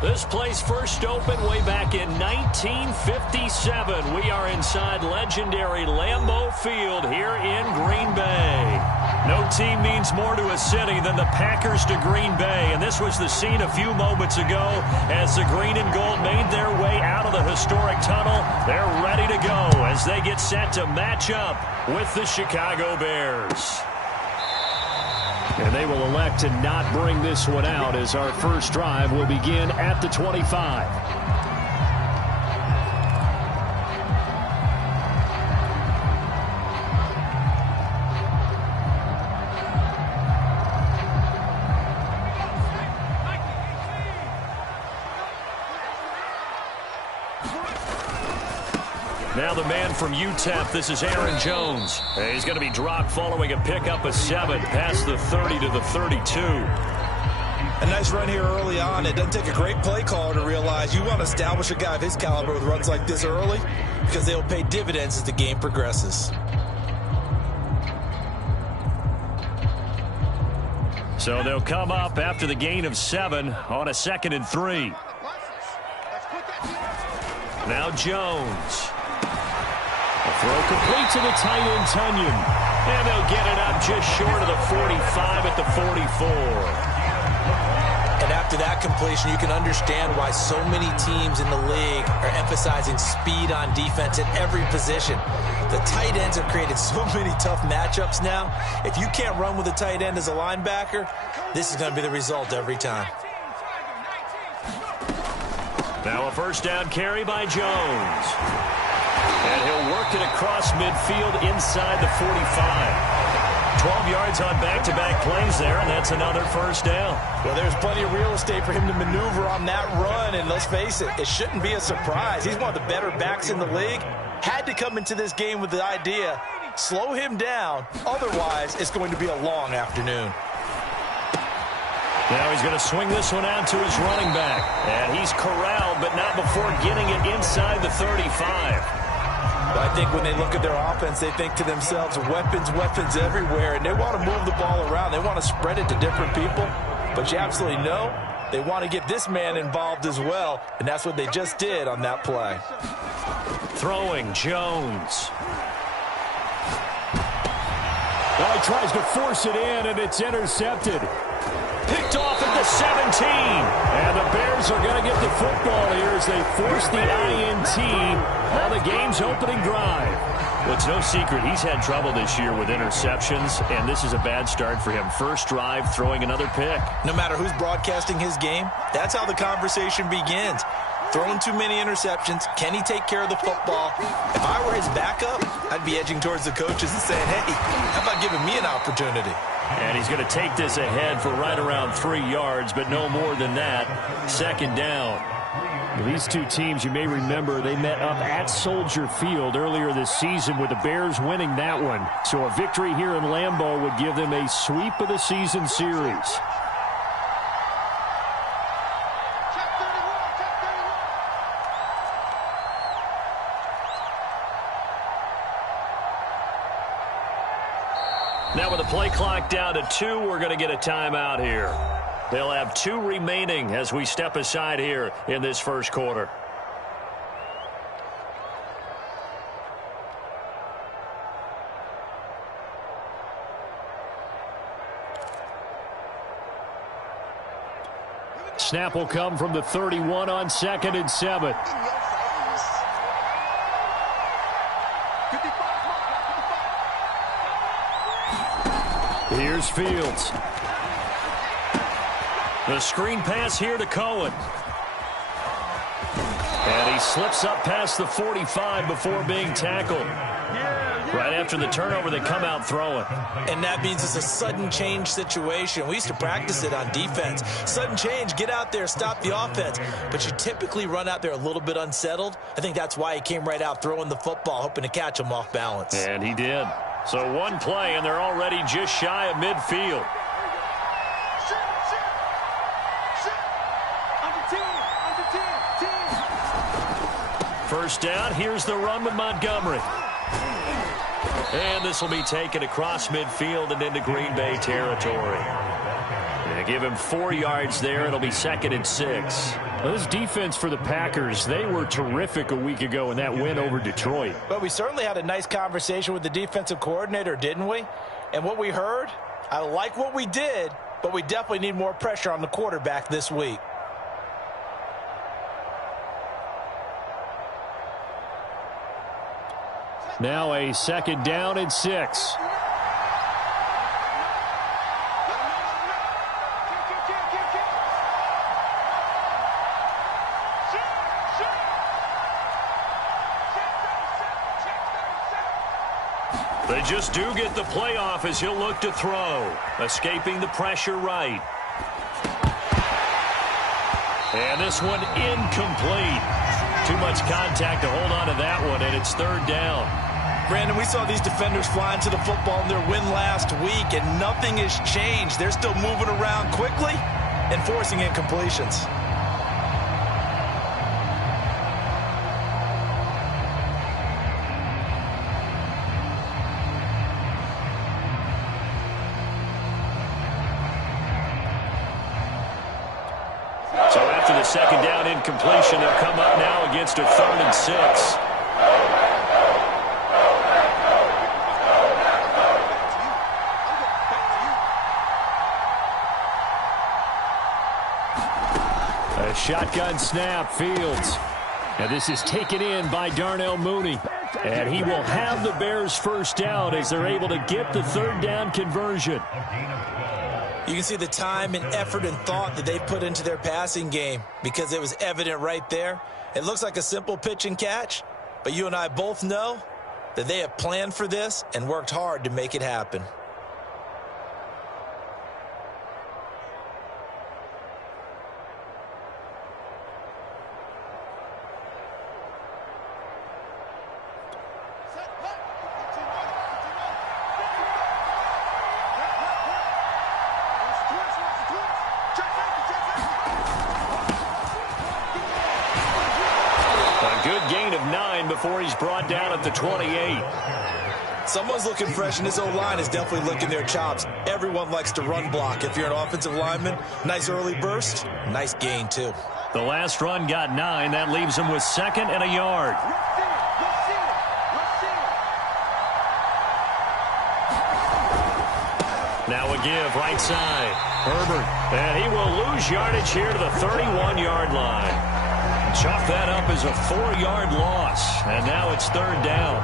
This place first opened way back in 1957. We are inside legendary Lambeau Field here in Green Bay. No team means more to a city than the Packers to Green Bay, and this was the scene a few moments ago as the green and gold made their way out of the historic tunnel. They're ready to go as they get set to match up with the Chicago Bears. And they will elect to not bring this one out as our first drive will begin at the 25. Now the man from UTEP, this is Aaron Jones. He's going to be dropped following a pickup of 7 past the 30 to the 32. A nice run here early on. It doesn't take a great play caller to realize you want to establish a guy of his caliber with runs like this early because they'll pay dividends as the game progresses. So they'll come up after the gain of 7 on a 2nd and 3. Now Jones. Throw complete to the tight end, Tunyon. And they'll get it up just short of the 45 at the 44. And after that completion, you can understand why so many teams in the league are emphasizing speed on defense at every position. The tight ends have created so many tough matchups now. If you can't run with a tight end as a linebacker, this is going to be the result every time. Now a first down carry by Jones. And he'll work it across midfield inside the 45. 12 yards on back-to-back plays there, and that's another first down. Well, there's plenty of real estate for him to maneuver on that run, and let's face it, it shouldn't be a surprise. He's one of the better backs in the league. Had to come into this game with the idea, slow him down, otherwise it's going to be a long afternoon. Now he's going to swing this one out to his running back. And he's corralled, but not before getting it inside the 35. But I think when they look at their offense, they think to themselves, weapons, weapons everywhere, and they want to move the ball around. They want to spread it to different people. But you absolutely know they want to get this man involved as well, and that's what they just did on that play. Throwing Jones. Well, he tries to force it in, and it's intercepted. Picked off at the 17. And the Bears are going to get the football here as they force the INT on the game's opening drive. Well, it's no secret he's had trouble this year with interceptions, and this is a bad start for him. First drive, throwing another pick. No matter who's broadcasting his game, that's how the conversation begins. Throwing too many interceptions. Can he take care of the football? If I were his backup, I'd be edging towards the coaches and saying, hey, how about giving me an opportunity? And he's going to take this ahead for right around 3 yards, but no more than that. Second down. These two teams, you may remember, they met up at Soldier Field earlier this season with the Bears winning that one. So a victory here in Lambeau would give them a sweep of the season series. Now with the play clock down to 2, we're going to get a timeout here. They'll have 2 remaining as we step aside here in this first quarter. Snap will come from the 31 on 2nd and 7. Here's Fields. The screen pass here to Cohen. And he slips up past the 45 before being tackled. Right after the turnover, they come out throwing. And that means it's a sudden change situation. We used to practice it on defense. Sudden change, get out there, stop the offense. But you typically run out there a little bit unsettled. I think that's why he came right out throwing the football, hoping to catch him off balance. And he did. So one play, and they're already just shy of midfield. First down, here's the run with Montgomery. And this will be taken across midfield and into Green Bay territory. They give him 4 yards there. It'll be 2nd and 6. Well, this defense for the Packers, they were terrific a week ago in that win over Detroit. But we certainly had a nice conversation with the defensive coordinator, didn't we? And what we heard, I like what we did, but we definitely need more pressure on the quarterback this week. Now a 2nd down and 6. They just do get the playoff as he'll look to throw. Escaping the pressure right. And this one incomplete. Too much contact to hold on to that one, and it's 3rd down. Brandon, we saw these defenders flying to the football in their win last week, and nothing has changed. They're still moving around quickly and forcing incompletions. So after the 2nd down incompletion, they'll come up now against a 3rd and 6. A shotgun snap, Fields. And this is taken in by Darnell Mooney. And he will have the Bears' 1st down as they're able to get the 3rd down conversion. You can see the time and effort and thought that they put into their passing game because it was evident right there. It looks like a simple pitch and catch, but you and I both know that they have planned for this and worked hard to make it happen. Before he's brought down at the 28. Someone's looking fresh, and this O-line is definitely licking their chops. Everyone likes to run block. If you're an offensive lineman, nice early burst, nice gain, too. The last run got 9. That leaves him with 2nd and a yard. Now a give right side. Herbert. And he will lose yardage here to the 31-yard line. Chalk that up as a 4-yard loss. And now it's 3rd down.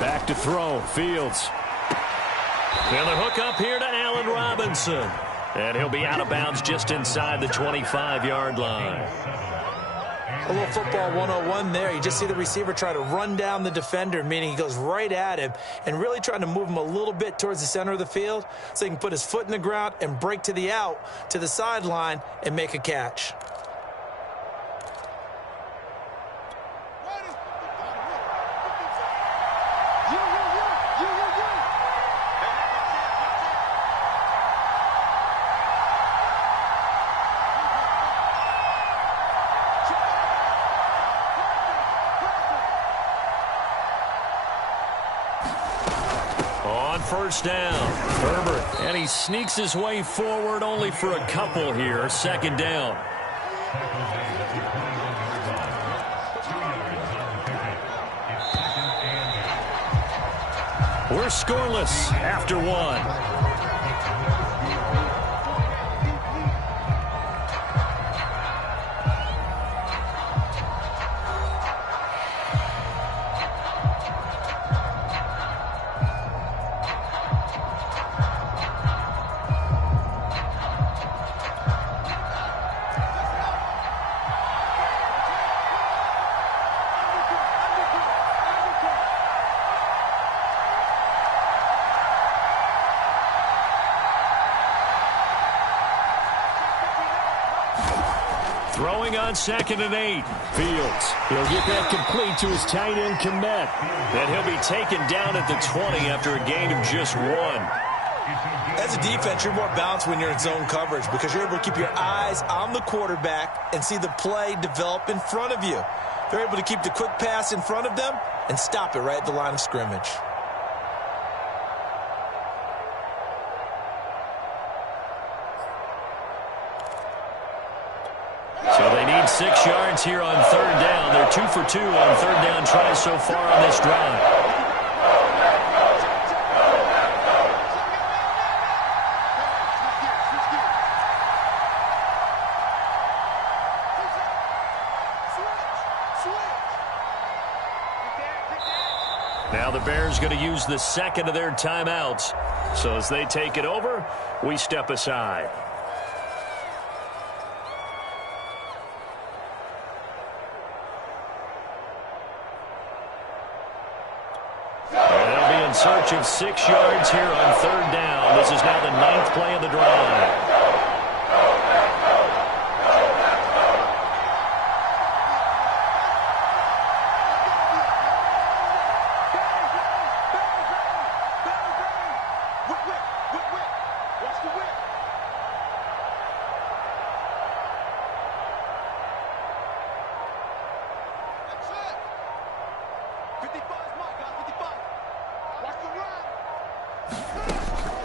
Back to throw. Fields. And the hook up here to Allen Robinson. And he'll be out of bounds just inside the 25-yard line. A little football 101 there. You just see the receiver try to run down the defender, meaning he goes right at him and really trying to move him a little bit towards the center of the field so he can put his foot in the ground and break to the out, to the sideline, and make a catch. First down, Herbert, and he sneaks his way forward only for a couple here. 2nd down. We're scoreless after 1. on 2nd and 8. Fields, he'll get that complete to his tight end, Komet. And he'll be taken down at the 20 after a gain of just 1. As a defense, you're more balanced when you're in zone coverage because you're able to keep your eyes on the quarterback and see the play develop in front of you. They're able to keep the quick pass in front of them and stop it right at the line of scrimmage. So they need 6 yards here on 3rd down. They're 2 for 2 on 3rd down tries so far on this drive. Now the Bears going to use the 2nd of their timeouts. So as they take it over, we step aside. And they'll be in search of 6 yards here on 3rd down. This is now the 9th play of the drive.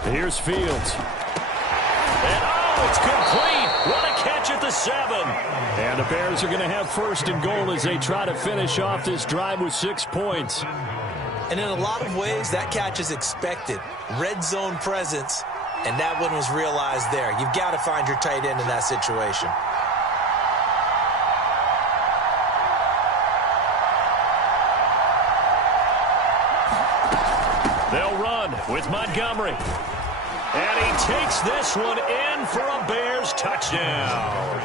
Here's Fields. And it's complete. What a catch at the 7. And the Bears are going to have 1st and goal as they try to finish off this drive with 6 points. And in a lot of ways, that catch is expected. Red zone presence, and that one was realized there. You've got to find your tight end in that situation. They'll run with Montgomery. And he takes this one in for a Bears touchdown.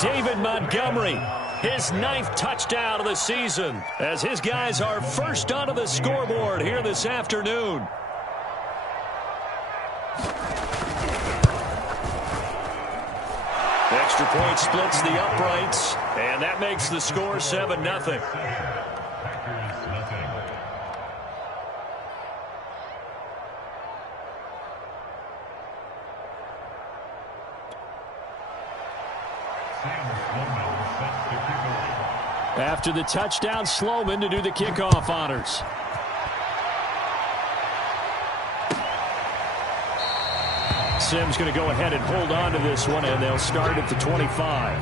David Montgomery, his 9th touchdown of the season, as his guys are first onto the scoreboard here this afternoon. Extra point splits the uprights, and that makes the score 7-0. After the touchdown, Sloman to do the kickoff honors. Sims going to go ahead and hold on to this one, and they'll start at the 25.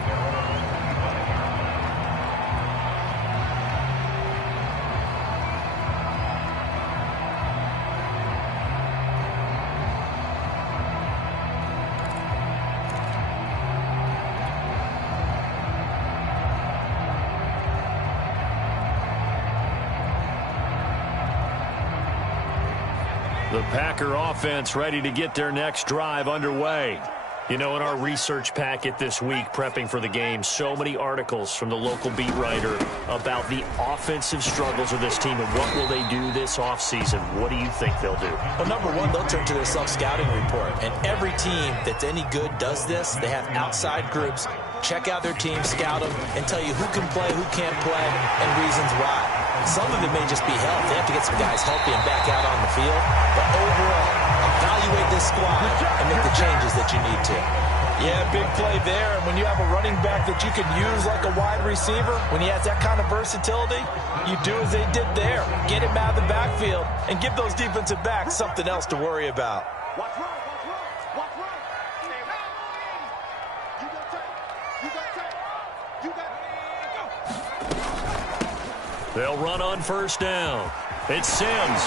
The Packer offense ready to get their next drive underway. You know, in our research packet this week, prepping for the game, so many articles from the local beat writer about the offensive struggles of this team and what will they do this offseason. What do you think they'll do? Well, number one, they'll turn to their self-scouting report. And every team that's any good does this. They have outside groups. Check out their team, scout them, and tell you who can play, who can't play, and reasons why. Some of it may just be health. They have to get some guys healthy and back out on the field. But overall, evaluate this squad and make the changes that you need to. Yeah, big play there. And when you have a running back that you can use like a wide receiver, when he has that kind of versatility, you do as they did there. Get him out of the backfield and give those defensive backs something else to worry about. Watch right, watch right, watch right. Stay right. You got tape. You got tape. You got go. They'll run on 1st down. It's Sims.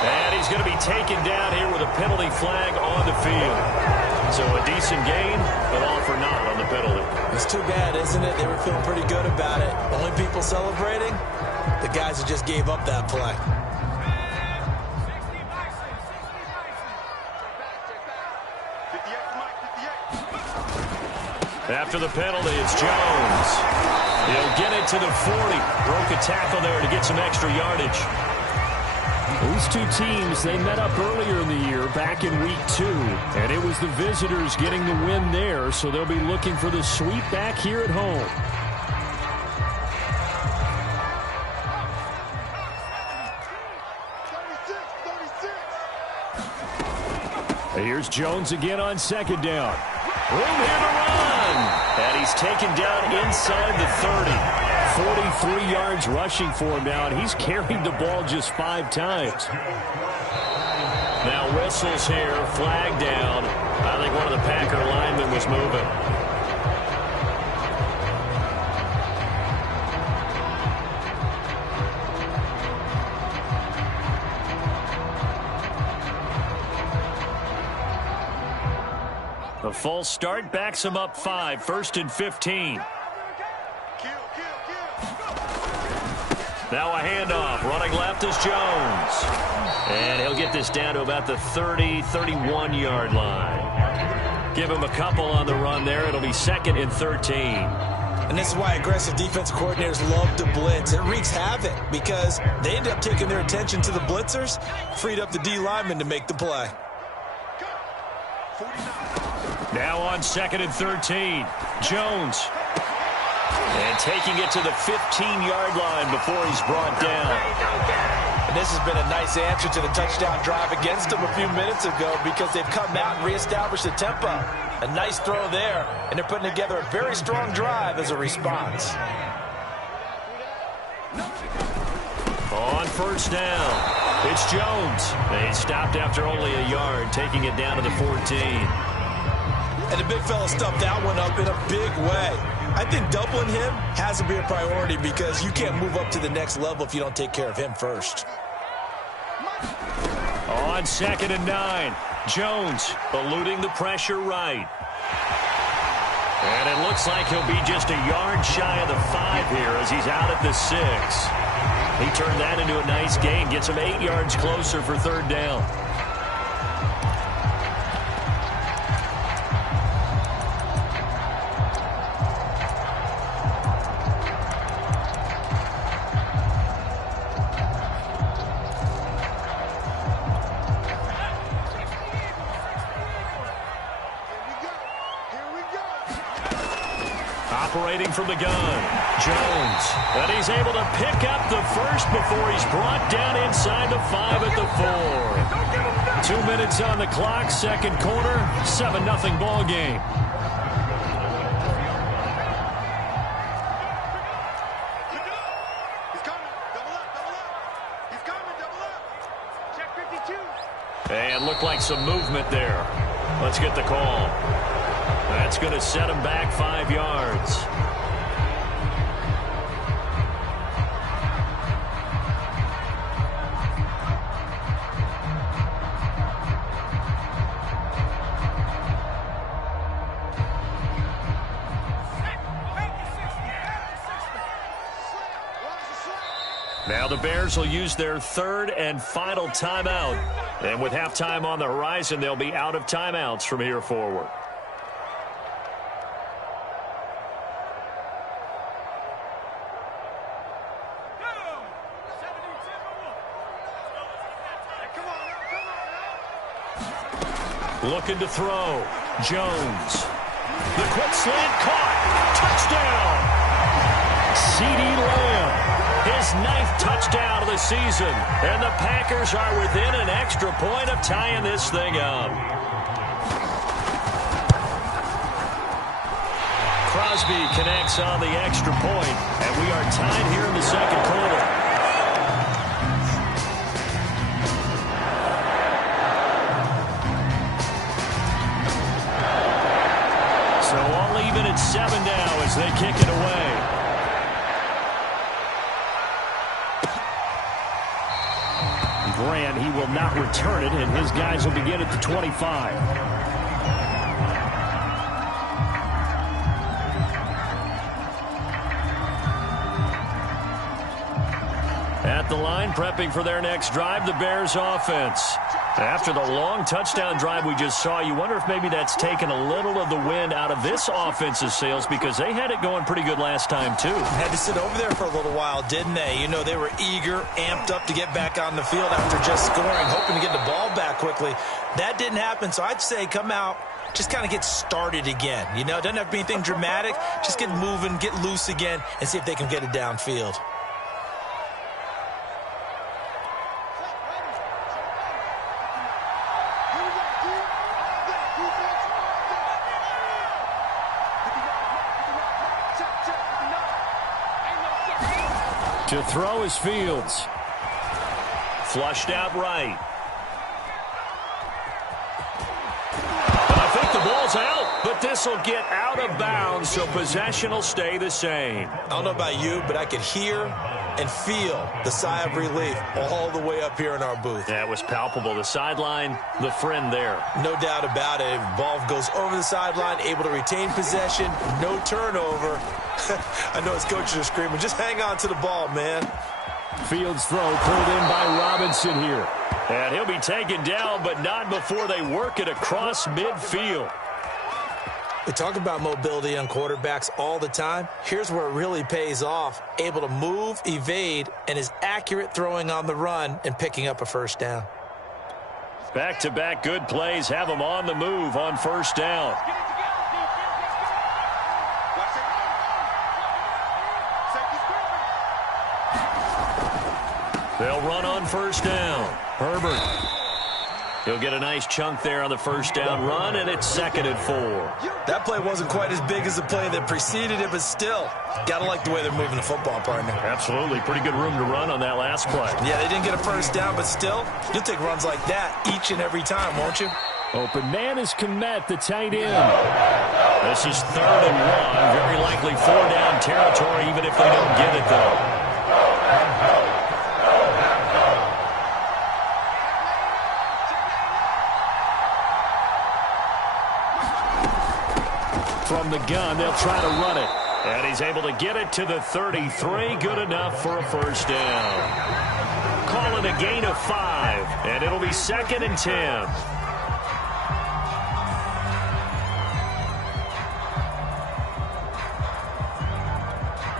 And he's going to be taken down here with a penalty flag on the field. So a decent gain, but all for naught on the penalty. It's too bad, isn't it? They were feeling pretty good about it. Only people celebrating, the guys who just gave up that play. After the penalty, it's Jones. He'll get it to the 40. Broke a tackle there to get some extra yardage. These two teams, they met up earlier in the year, back in week 2. And it was the visitors getting the win there, so they'll be looking for the sweep back here at home. Here's Jones again on second down. Room here to run. And he's taken down inside the 30. 43 yards rushing for him now, and he's carried the ball just 5 times. Now whistles here, flag down. I think one of the Packer linemen was moving. The false start backs him up 5, 1st and 15. Now a handoff. Running left is Jones. And he'll get this down to about the 30, 31-yard line. Give him a couple on the run there. It'll be 2nd and 13. And this is why aggressive defense coordinators love to blitz. It wreaks havoc because they end up taking their attention to the blitzers, freed up the D lineman to make the play. Now on 2nd and 13. Jones. And taking it to the 15-yard line before he's brought down. And this has been a nice answer to the touchdown drive against them a few minutes ago because they've come out and reestablished the tempo. A nice throw there, and they're putting together a very strong drive as a response. On 1st down, it's Jones. They stopped after only a yard, taking it down to the 14. And the big fella stuffed that one up in a big way. I think doubling him has to be a priority because you can't move up to the next level if you don't take care of him first. On 2nd and 9, Jones eluding the pressure right. And it looks like he'll be just a yard shy of the 5 here as he's out at the 6. He turned that into a nice gain, gets him 8 yards closer for 3rd down. Operating from the gun, Jones. And he's able to pick up the first before he's brought down inside the 5 at the 4. 2 minutes on the clock, 2nd quarter, 7-0 ball game. He's coming. Double up, double up. He's coming, double up. Check 52. And looked like some movement there. Let's get the call. That's going to set him back 5 yards. Now the Bears will use their 3rd and final timeout. And with halftime on the horizon, they'll be out of timeouts from here forward. Looking to throw. Jones. The quick slant caught. Touchdown. CeeDee Lamb. His 9th touchdown of the season. And the Packers are within an extra point of tying this thing up. Crosby connects on the extra point. And we are tied here in the 2nd quarter. So all even at 7 now as they kick it away. Grant, he will not return it, and his guys will begin at the 25. At the line, prepping for their next drive, the Bears offense. After the long touchdown drive we just saw, you wonder if maybe that's taken a little of the wind out of this offense's sails because they had it going pretty good last time, too. Had to sit over there for a little while, didn't they? You know, they were eager, amped up to get back on the field after just scoring, hoping to get the ball back quickly. That didn't happen, so I'd say come out, just kind of get started again. You know, it doesn't have to be anything dramatic. Just get moving, get loose again, and see if they can get it downfield. To throw is Fields. Flushed out right. And I think the ball's out, but this will get out of bounds, so possession will stay the same. I don't know about you, but I could hear and feel the sigh of relief all the way up here in our booth. Yeah, it was palpable. The sideline, the friend there. No doubt about it. Ball goes over the sideline, able to retain possession, no turnover. I know his coaches are screaming, just hang on to the ball, man. Fields throw pulled in by Robinson here. And he'll be taken down, but not before they work it across midfield. We talk about mobility on quarterbacks all the time. Here's where it really pays off. Able to move, evade, and is accurate throwing on the run and picking up a first down. Back-to-back good plays have them on the move on first down. They'll run on first down. Herbert. He'll get a nice chunk there on the first down run, and it's 2nd and 4. That play wasn't quite as big as the play that preceded it, but still, got to like the way they're moving the football, partner. Absolutely. Pretty good room to run on that last play. Yeah, they didn't get a first down, but still, you'll take runs like that each and every time, won't you? Open man is Kmet, the tight end. This is 3rd and 1. Very likely 4-down territory, even if they don't get it, though. From the gun, they'll try to run it. And he's able to get it to the 33. Good enough for a first down. Calling a gain of 5. And it'll be 2nd and 10.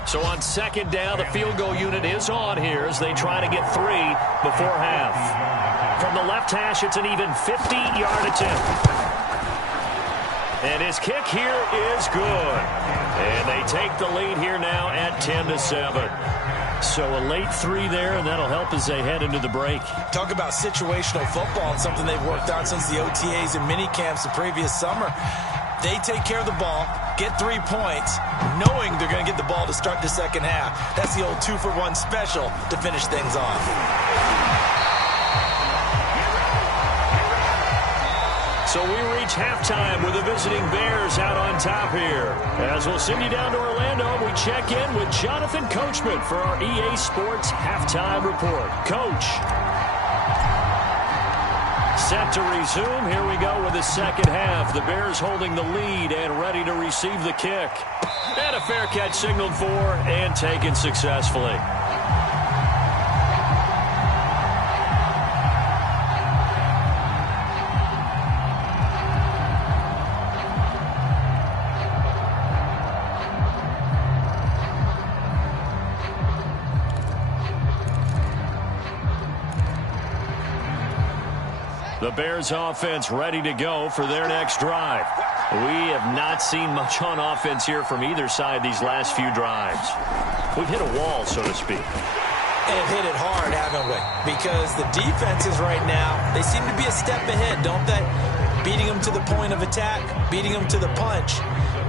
So on 2nd down, the field goal unit is on here as they try to get 3 before half. From the left hash, it's an even 50-yard attempt. And his kick here is good. And they take the lead here now at 10-7. So a late 3 there, and that'll help as they head into the break. Talk about situational football, and something they've worked on since the OTAs and mini camps the previous summer. They take care of the ball, get 3 points, knowing they're going to get the ball to start the second half. That's the old 2-for-1 special to finish things off. So we reach halftime with the visiting Bears out on top here. As we'll send you down to Orlando, we check in with Jonathan Coachman for our EA Sports Halftime Report. Coach. Set to resume. Here we go with the second half. The Bears holding the lead and ready to receive the kick. And a fair catch signaled for and taken successfully. The Bears offense ready to go for their next drive. We have not seen much on offense here from either side these last few drives. We've hit a wall, so to speak. And hit it hard, haven't we? Because the defenses right now, they seem to be a step ahead, don't they? Beating them to the point of attack, beating them to the punch.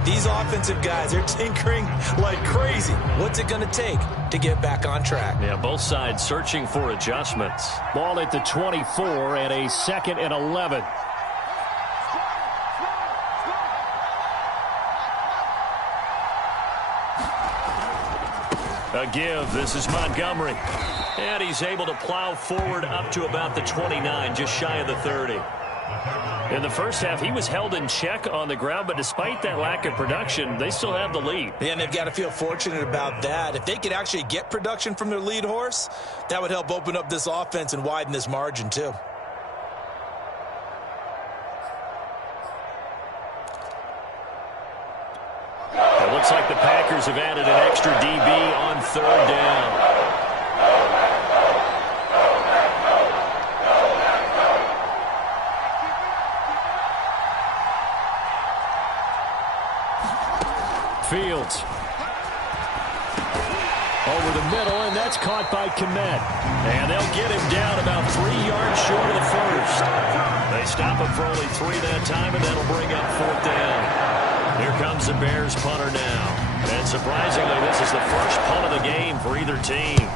These offensive guys, they're tinkering like crazy. What's it going to take to get back on track? Yeah, both sides searching for adjustments. Ball at the 24 and a 2nd and 11. A give. This is Montgomery. And he's able to plow forward up to about the 29, just shy of the 30. In the first half, he was held in check on the ground, but despite that lack of production, they still have the lead. Yeah, and they've got to feel fortunate about that. If they could actually get production from their lead horse, that would help open up this offense and widen this margin too. It looks like the Packers have added an extra DB on third down. Fields. Over the middle, and that's caught by Kmet. And they'll get him down about 3 yards short of the first. They stop him for only 3 that time, and that'll bring up fourth down. Here comes the Bears punter now. And surprisingly, this is the first punt of the game for either team.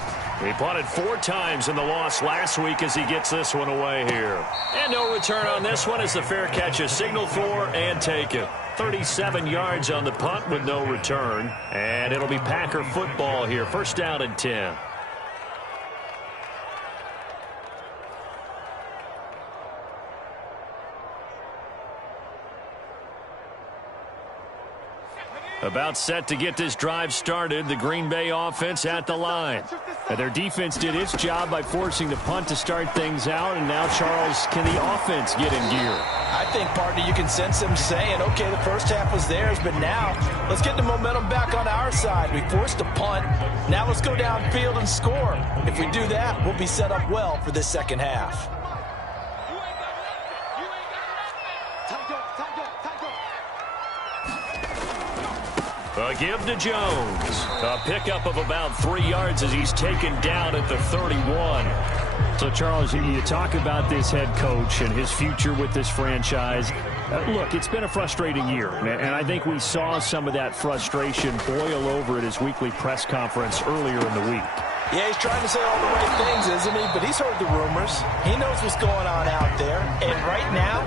He punted 4 times in the loss last week as he gets this one away here. And no return on this one as the fair catch is signaled for and taken. 37 yards on the punt with no return. And it'll be Packer football here. First down and 10. About set to get this drive started. The Green Bay offense at the line. And their defense did its job by forcing the punt to start things out. And now, Charles, can the offense get in gear? I think, partner, you can sense them saying, okay, the first half was theirs, but now let's get the momentum back on our side. We forced a punt. Now let's go downfield and score. If we do that, we'll be set up well for this second half. A give to Jones. A pickup of about 3 yards as he's taken down at the 31. So, Charles, you talk about this head coach and his future with this franchise. Look, it's been a frustrating year, and I think we saw some of that frustration boil over at his weekly press conference earlier in the week. Yeah, he's trying to say all the right things, isn't he? But he's heard the rumors. He knows what's going on out there. And right now,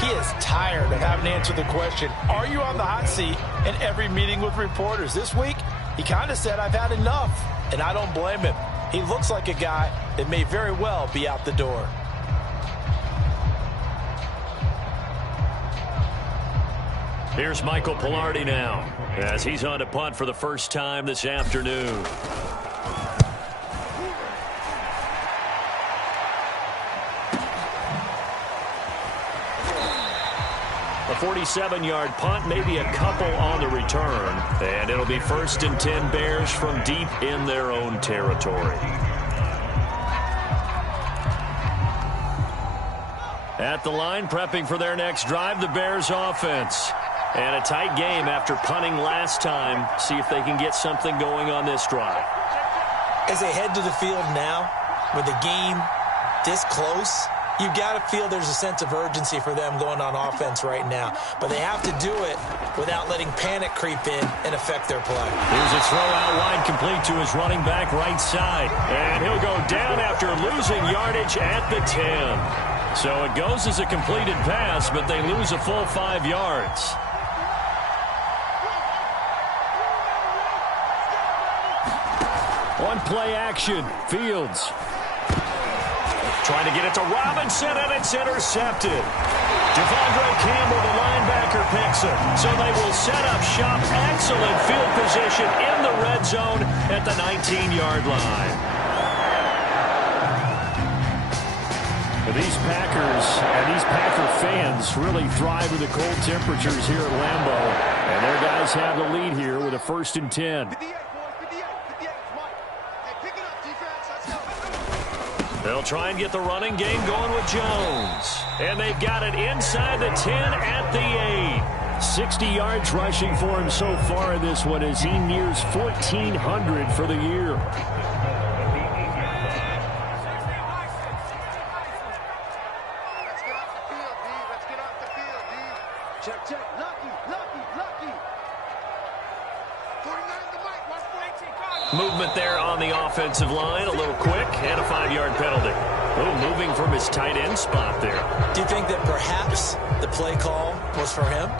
he is tired of having to answer the question, are you on the hot seat in every meeting with reporters? This week, he kind of said, I've had enough. And I don't blame him. He looks like a guy that may very well be out the door. Here's Michael Pilardi now as he's on to punt for the first time this afternoon. A 47-yard punt, maybe a couple on the return. And it'll be first and 10 Bears from deep in their own territory. At the line, prepping for their next drive, the Bears offense. And a tight game after punting last time. See if they can get something going on this drive. As they head to the field now, with the game this close, you've got to feel there's a sense of urgency for them going on offense right now. But they have to do it without letting panic creep in and affect their play. Here's a throw out wide, complete to his running back right side. And he'll go down after losing yardage at the 10. So it goes as a completed pass, but they lose a full 5 yards. On play action, Fields. Trying to get it to Robinson, and it's intercepted. Devondre Campbell, the linebacker, picks it. So they will set up shop. Excellent field position in the red zone at the 19-yard line. These Packers and these Packer fans really thrive with the cold temperatures here at Lambeau. And their guys have the lead here with a first and 10. They'll try and get the running game going with Jones. And they've got it inside the 10 at the 8. 60 yards rushing for him so far in this one as he nears 1,400 for the year. Let's get off the field, D. Let's get off the field, D. Check, check. Lucky, lucky, lucky. 49 the mic. Watch for 18. Movement there on the offensive line. A little quick and a 5-yard penalty. Oh, moving from his tight end spot there. Do you think that perhaps the play call was for him?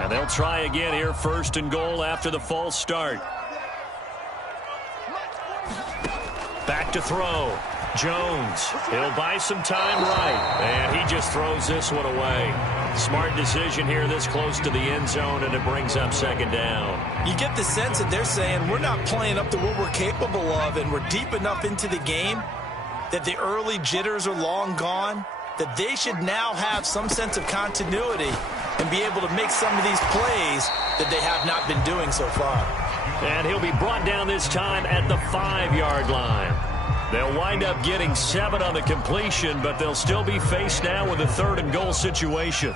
And And they'll try again here, first and goal after the false start. Back to throw. Jones. He'll buy some time right. And he just throws this one away. Smart decision here this close to the end zone, and it brings up second down. You get the sense that they're saying we're not playing up to what we're capable of, and we're deep enough into the game that the early jitters are long gone, that they should now have some sense of continuity and be able to make some of these plays that they have not been doing so far. And he'll be brought down this time at the 5-yard line. They'll wind up getting 7 on the completion, but they'll still be faced now with a 3rd and goal situation.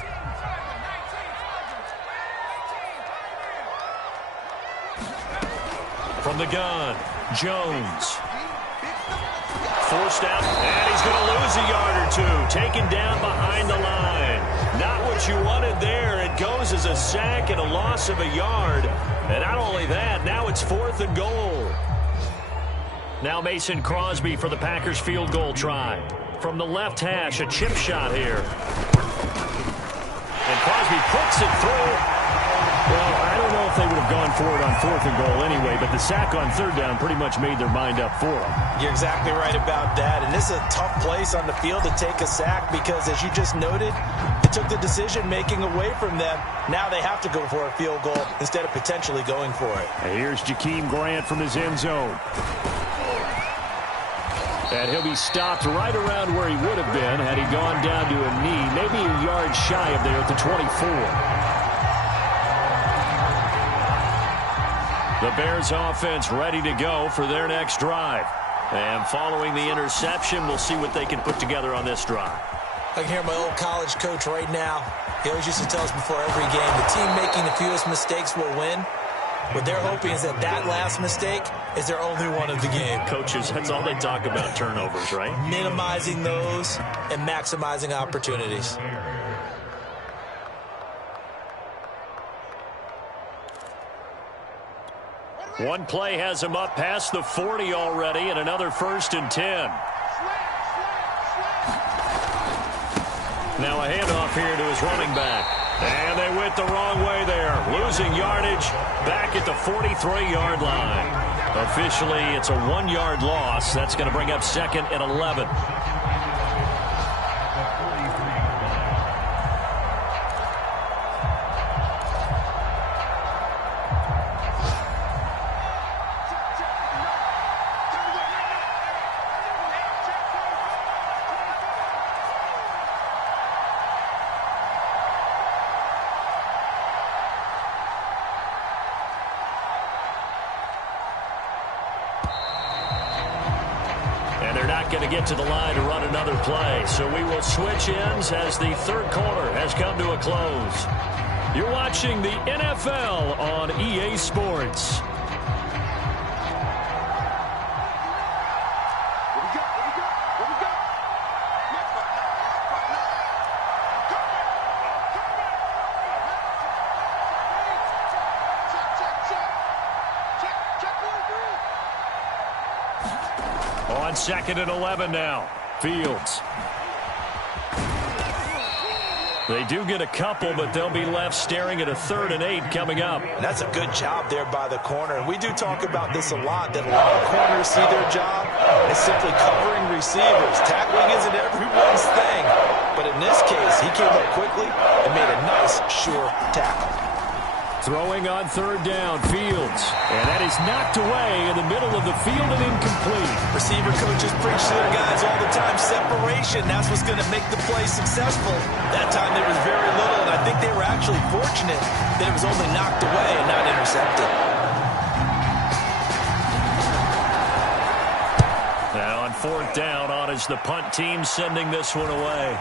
From the gun, Jones. Forced out, and he's going to lose a yard or two. Taken down behind the line. Not what you wanted there. It goes as a sack and a loss of a yard. And not only that, now it's 4th and goal. Now Mason Crosby for the Packers field goal try. From the left hash, a chip shot here. And Crosby puts it through. Well, I don't know if they would have gone for it on 4th and goal anyway, but the sack on 3rd down pretty much made their mind up for them. You're exactly right about that, and this is a tough place on the field to take a sack because, as you just noted, they took the decision-making away from them. Now they have to go for a field goal instead of potentially going for it. And here's Jakeem Grant from his end zone. And he'll be stopped right around where he would have been had he gone down to a knee, maybe a yard shy of there at the 24. The Bears offense ready to go for their next drive. And following the interception, we'll see what they can put together on this drive. I can hear my old college coach right now. He always used to tell us before every game, the team making the fewest mistakes will win. What they're hoping is that that last mistake is their only one of the game. Coaches, that's all they talk about, turnovers, right? Minimizing those and maximizing opportunities. One play has him up past the 40 already, and another 1st and 10. Now a handoff here to his running back. And they went the wrong way there. Losing yardage back at the 43-yard line. Officially, it's a 1-yard loss. That's going to bring up 2nd and 11. Going to get to the line to run another play. So we will switch ends as the 3rd quarter has come to a close. You're watching the NFL on EA Sports. On 2nd and 11 now. Fields. They do get a couple, but they'll be left staring at a 3rd and 8 coming up. And that's a good job there by the corner. And we do talk about this a lot, that a lot of corners see their job as simply covering receivers. Tackling isn't everyone's thing. But in this case, he came up quickly and made a nice, sure tackle. Throwing on 3rd down, Fields. And that is knocked away in the middle of the field and incomplete. Receiver coaches preach to their guys all the time. Separation, that's what's going to make the play successful. That time there was very little, and I think they were actually fortunate that it was only knocked away and not intercepted. Now on 4th down, on is the punt team sending this one away.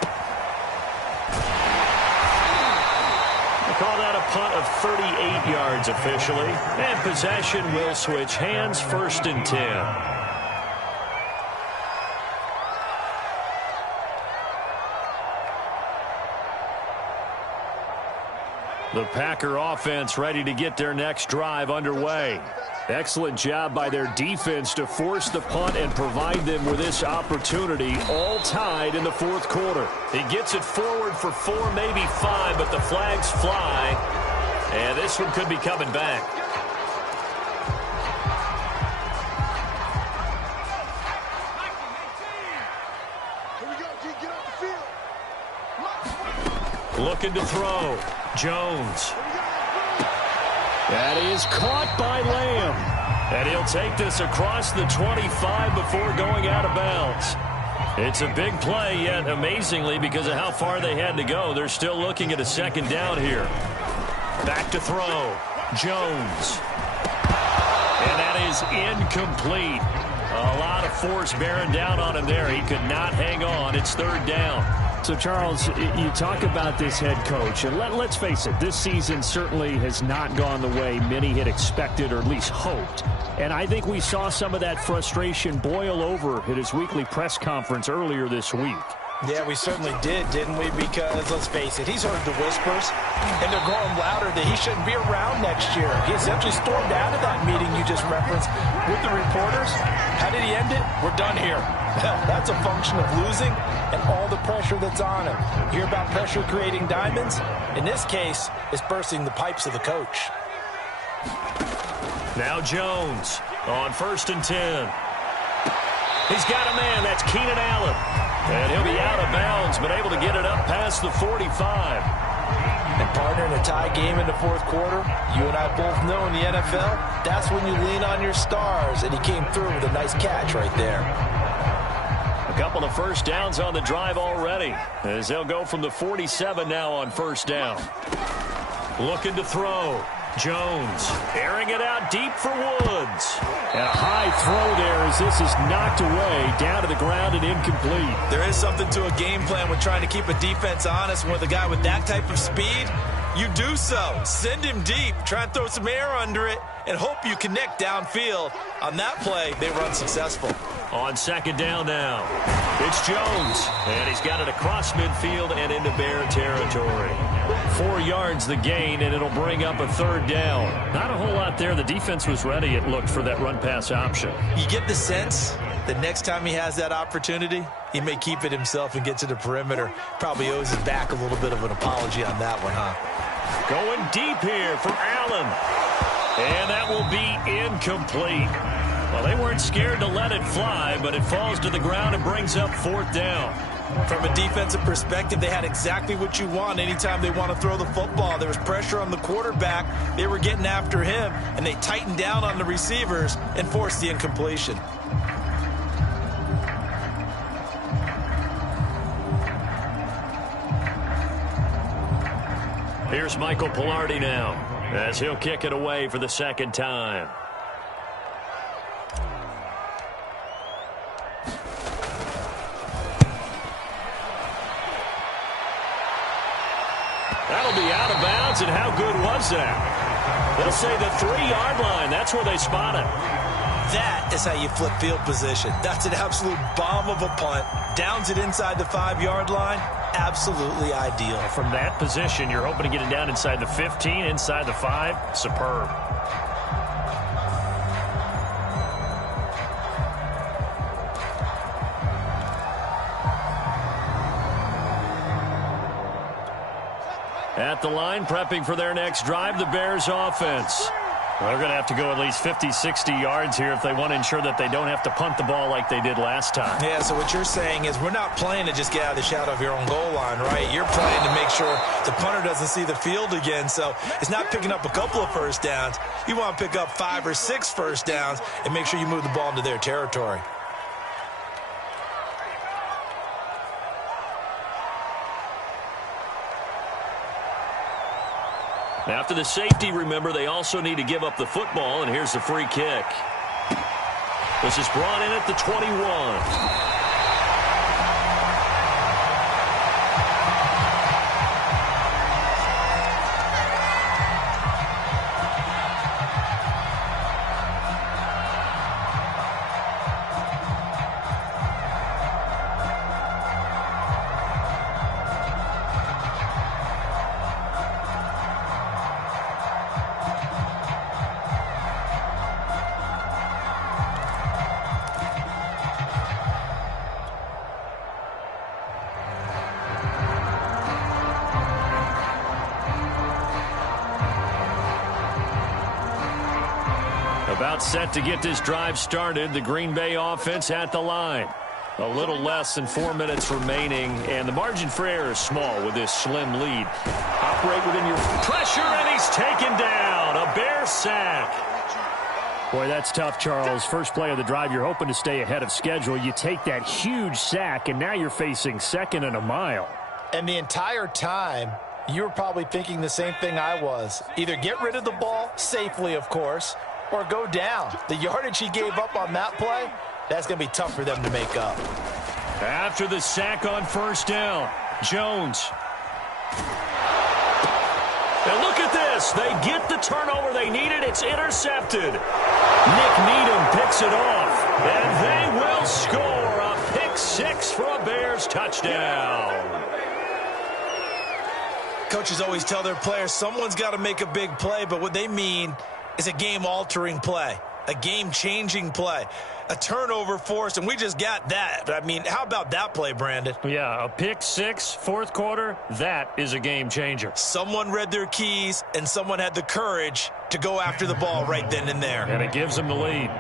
Call that a punt of 38 yards officially. And possession will switch hands, 1st and 10. The Packer offense ready to get their next drive underway. Excellent job by their defense to force the punt and provide them with this opportunity, all tied in the 4th quarter. He gets it forward for 4, maybe 5, but the flags fly. And this one could be coming back. Here we go, G. Get off the field. Looking to throw. Jones. That is caught by Lamb. And he'll take this across the 25 before going out of bounds. It's a big play, yet amazingly, because of how far they had to go, they're still looking at a second down here. Back to throw. Jones. And that is incomplete. A lot of force bearing down on him there. He could not hang on. It's third down. So, Charles, you talk about this head coach, and let's face it, this season certainly has not gone the way many had expected or at least hoped. And I think we saw some of that frustration boil over at his weekly press conference earlier this week. Yeah, we certainly did, didn't we? Because, let's face it, he's heard the whispers, and they're growing louder that he shouldn't be around next year. He essentially stormed out of that meeting you just referenced with the reporters. How did he end it? We're done here. Well, that's a function of losing and all the pressure that's on him. You hear about pressure creating diamonds? In this case, it's bursting the pipes of the coach. Now Jones on 1st and 10. He's got a man. That's Keenan Allen. And he'll be out of bounds, but able to get it up past the 45. And partner, in a tie game in the fourth quarter, you and I both know in the NFL, that's when you lean on your stars. And he came through with a nice catch right there. A couple of first downs on the drive already, as they'll go from the 47 now on 1st down. Looking to throw. Jones airing it out deep for Woods. And a high throw there as this is knocked away, down to the ground and incomplete. There is something to a game plan with trying to keep a defense honest. With a guy with that type of speed, you do so. Send him deep, try and throw some air under it, and hope you connect downfield. On that play, they were unsuccessful. On 2nd down now, it's Jones. And he's got it across midfield and into Bear territory. 4 yards the gain, and it'll bring up a 3rd down. Not a whole lot there. The defense was ready, it looked, for that run-pass option. You get the sense that next time he has that opportunity, he may keep it himself and get to the perimeter. Probably owes his back a little bit of an apology on that one, huh? Going deep here for Allen. And that will be incomplete. Well, they weren't scared to let it fly, but it falls to the ground and brings up 4th down. From a defensive perspective, they had exactly what you want anytime they want to throw the football. There was pressure on the quarterback. They were getting after him, and they tightened down on the receivers and forced the incompletion. Here's Michael Pilardi now, as he'll kick it away for the 2nd time. That'll be out of bounds, and how good was that? They'll say the 3-yard line. That's where they spot it. That is how you flip field position. That's an absolute bomb of a punt. Downs it inside the 5-yard line. Absolutely ideal. From that position, you're hoping to get it down inside the 15, inside the 5. Superb. At the line, prepping for their next drive, the Bears offense. They're going to have to go at least 50, 60 yards here if they want to ensure that they don't have to punt the ball like they did last time. Yeah, so what you're saying is we're not playing to just get out of the shadow of your own goal line, right? You're playing to make sure the punter doesn't see the field again. So it's not picking up a couple of first downs. You want to pick up 5 or 6 first downs and make sure you move the ball into their territory. After the safety, remember, they also need to give up the football, and here's the free kick. This is brought in at the 21. Set to get this drive started. The Green Bay offense at the line. A little less than 4 minutes remaining, and the margin for error is small with this slim lead. Operate within your pressure, and he's taken down. A Bear sack. Boy, that's tough, Charles. First play of the drive, you're hoping to stay ahead of schedule. You take that huge sack, and now you're facing 2nd and a mile. And the entire time, you were probably thinking the same thing I was. Either get rid of the ball, safely, of course, or go down. The yardage he gave up on that play, that's going to be tough for them to make up. After the sack on first down, Jones. And look at this. They get the turnover they needed. It's intercepted. Nick Needham picks it off. And they will score a pick 6 for a Bears touchdown. Coaches always tell their players someone's got to make a big play, but what they mean is a game-altering play, a game-changing play, a turnover forced, and we just got that. I mean, how about that play, Brandon? Yeah, a pick 6, fourth quarter, that is a game changer. Someone read their keys, and someone had the courage to go after the ball right then and there. And it gives them the lead.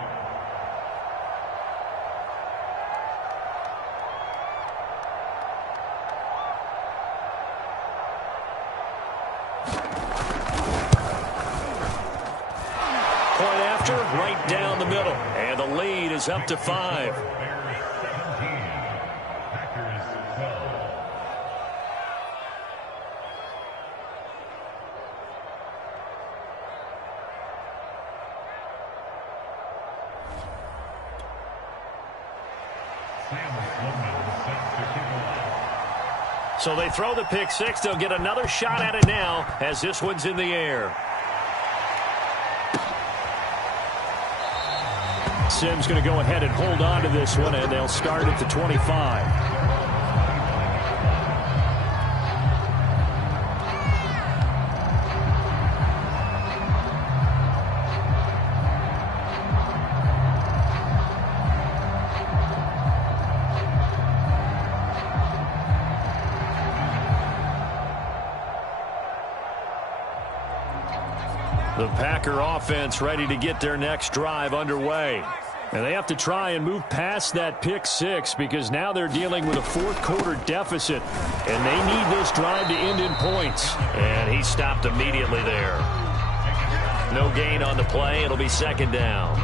Right down the middle, and the lead is up to 5. So they throw the pick 6. They'll get another shot at it now as this one's in the air. Simms going to go ahead and hold on to this one, and they'll start at the 25. The Packer offense ready to get their next drive underway. And they have to try and move past that pick 6 because now they're dealing with a fourth quarter deficit. And they need this drive to end in points. And he stopped immediately there. No gain on the play. It'll be 2nd down.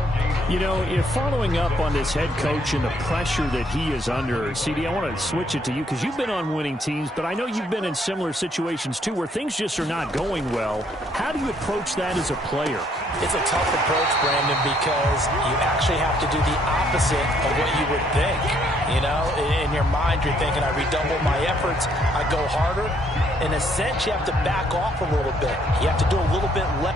You know, if following up on this head coach and the pressure that he is under, CD, I want to switch it to you because you've been on winning teams, but I know you've been in similar situations too where things just are not going well. How do you approach that as a player? It's a tough approach, Brandon, because you actually have to do the opposite of what you would think. You know, in your mind, you're thinking, I redouble my efforts, I go harder. In a sense, you have to back off a little bit. You have to do a little bit less.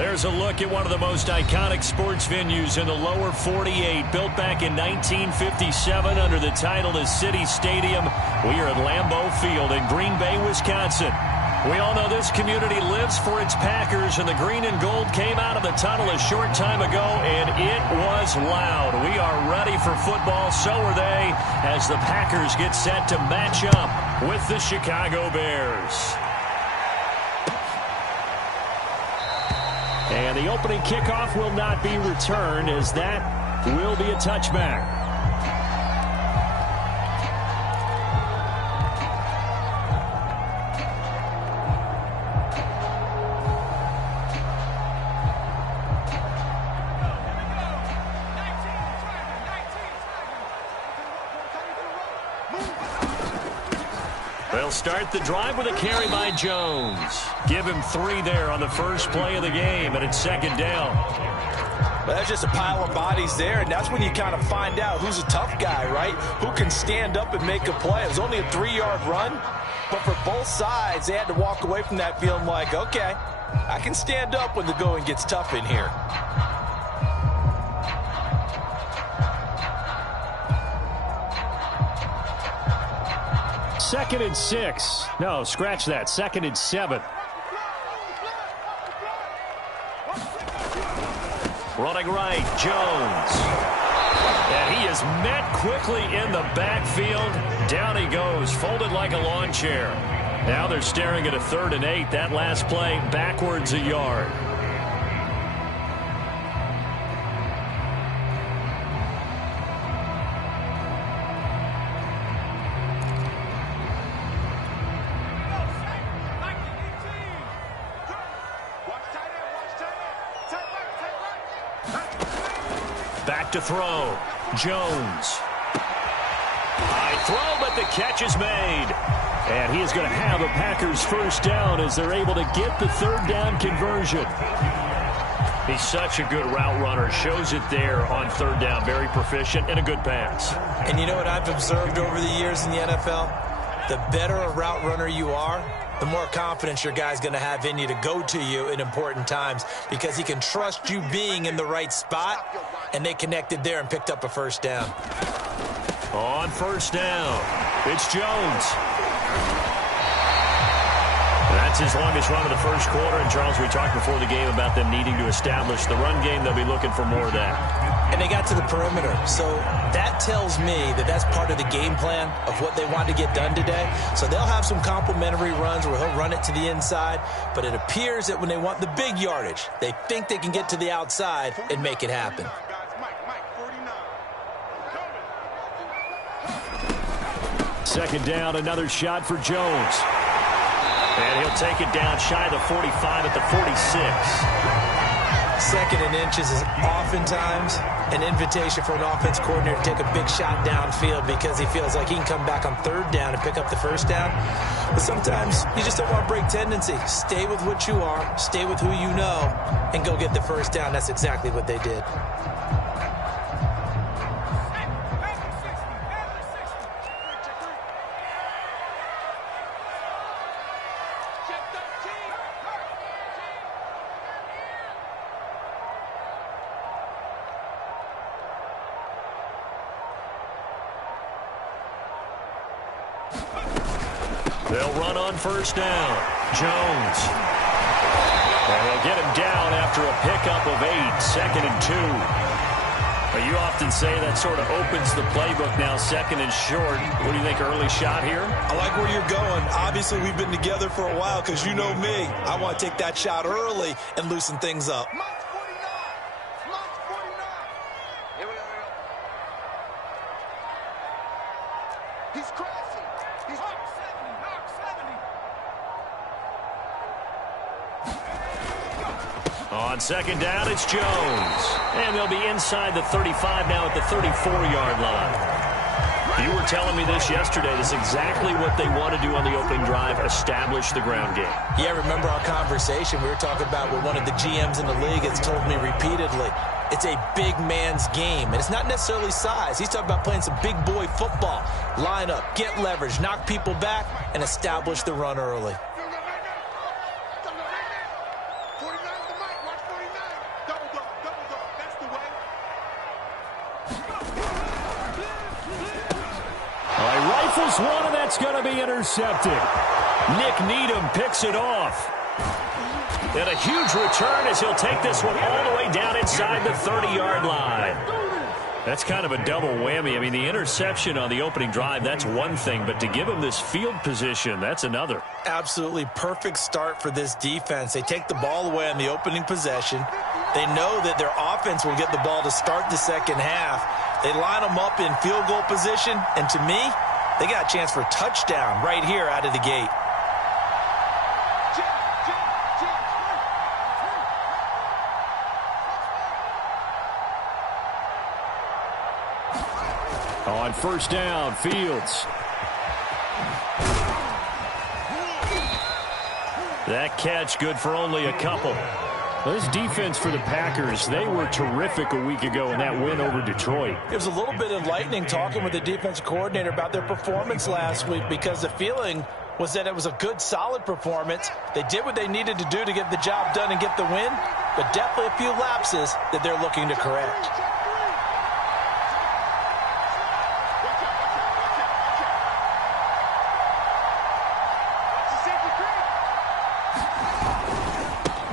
There's a look at one of the most iconic sports venues in the lower 48, built back in 1957 under the title of City Stadium. We are at Lambeau Field in Green Bay, Wisconsin. We all know this community lives for its Packers, and the green and gold came out of the tunnel a short time ago, and it was loud. We are ready for football, so are they, as the Packers get set to match up with the Chicago Bears. And the opening kickoff will not be returned, as that will be a touchback. They'll start the drive with a carry by Jones. Give him 3 there on the first play of the game, and it's second down. Well, that's just a pile of bodies there, and that's when you kind of find out who's a tough guy, right? Who can stand up and make a play. It was only a 3-yard run, but for both sides, they had to walk away from that feeling like, okay, I can stand up when the going gets tough in here. Second and 6. No, scratch that. Second and 7. Running right, Jones. And he is met quickly in the backfield. Down he goes, folded like a lawn chair. Now they're staring at a 3rd and 8. That last play, backwards a yard. Back to throw. Jones. High throw, but the catch is made. And he is going to have a Packers first down as they're able to get the 3rd down conversion. He's such a good route runner. Shows it there on 3rd down. Very proficient and a good pass. And you know what I've observed over the years in the NFL? The better a route runner you are, the more confidence your guy's going to have in you to go to you in important times, because he can trust you being in the right spot, and they connected there and picked up a first down. On first down, it's Jones. That's his longest run of the first quarter. And, Charles, we talked before the game about them needing to establish the run game. They'll be looking for more of that. And they got to the perimeter. So that tells me that that's part of the game plan of what they want to get done today. So they'll have some complementary runs where he'll run it to the inside. But it appears that when they want the big yardage, they think they can get to the outside and make it happen. Second down, another shot for Jones. And he'll take it down shy of the 45 at the 46. 2nd and inches is oftentimes an invitation for an offense coordinator to take a big shot downfield because he feels like he can come back on 3rd down and pick up the first down. But sometimes you just don't want to break tendency. Stay with what you are, stay with who you know, and go get the first down. That's exactly what they did. They'll run on first down. Jones. And they'll get him down after a pickup of 8. 2nd and 2. But you often say that sort of opens the playbook now, 2nd and short. What do you think, early shot here? I like where you're going. Obviously, we've been together for a while because you know me. I want to take that shot early and loosen things up. He's crashing. He's knock 70. On second down, it's Jones. And they'll be inside the 35 now at the 34-yard line. You were telling me this yesterday. This is exactly what they want to do on the opening drive, establish the ground game. Yeah, remember our conversation? We were talking about what one of the GMs in the league has told me repeatedly. It's a big man's game, and it's not necessarily size. He's talking about playing some big boy football. Line up, get leverage, knock people back, and establish the run early. That's going to be intercepted. Nick Needham picks it off. And a huge return as he'll take this one all the way down inside the 30-yard line. That's kind of a double whammy. I mean, the interception on the opening drive, that's one thing. But to give him this field position, that's another. Absolutely perfect start for this defense. They take the ball away on the opening possession. They know that their offense will get the ball to start the second half. They line them up in field goal position. And to me, they got a chance for a touchdown right here out of the gate. On first down, Fields. That catch good for only a couple. Well, this defense for the Packers, they were terrific a week ago in that win over Detroit. It was a little bit enlightening talking with the defensive coordinator about their performance last week, because the feeling was that it was a good, solid performance. They did what they needed to do to get the job done and get the win, but definitely a few lapses that they're looking to correct.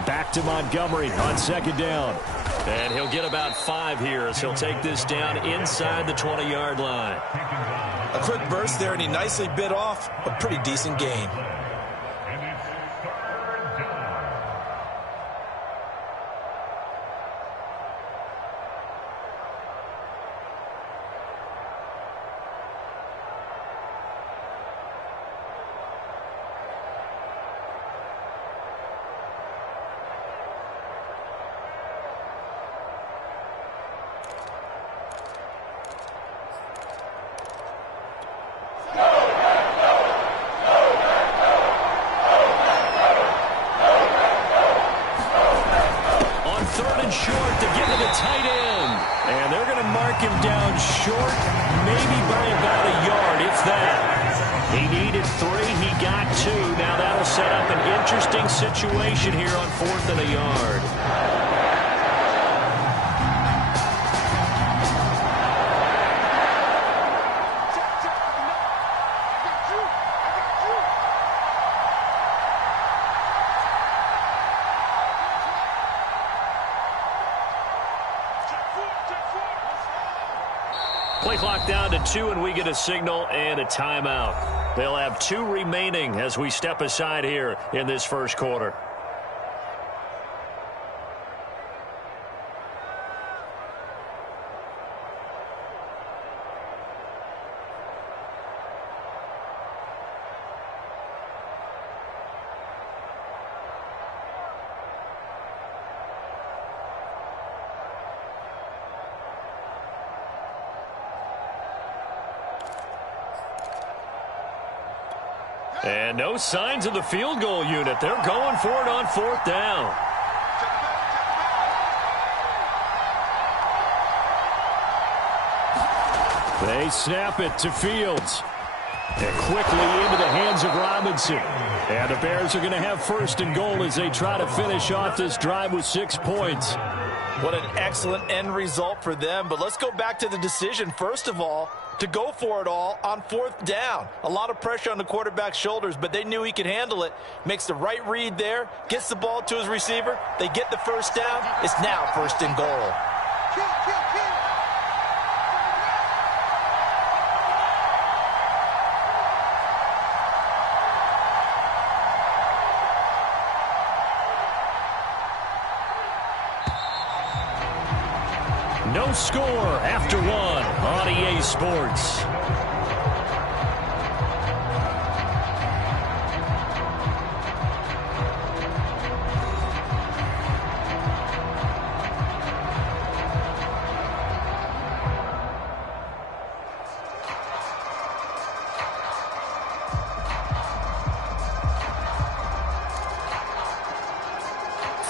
Back to Montgomery on second down. And he'll get about 5 here as he'll take this down inside the 20-yard line. A quick burst there, and he nicely bit off a pretty decent gain. Short to get to the tight end. And they're going to mark him down short, maybe by about a yard, if that. He needed 3, he got 2. Now that'll set up an interesting situation here on 4th and a yard. Play clock down to 2, and we get a signal and a timeout. They'll have 2 remaining as we step aside here in this first quarter. And no signs of the field goal unit. They're going for it on 4th down. They snap it to Fields. And quickly into the hands of Robinson. And the Bears are going to have 1st and goal as they try to finish off this drive with 6 points. What an excellent end result for them. But let's go back to the decision, first of all, to go for it all on 4th down. A lot of pressure on the quarterback's shoulders, but they knew he could handle it. Makes the right read there, gets the ball to his receiver. They get the 1st down. It's now 1st and goal. No score after 1 on EA Sports.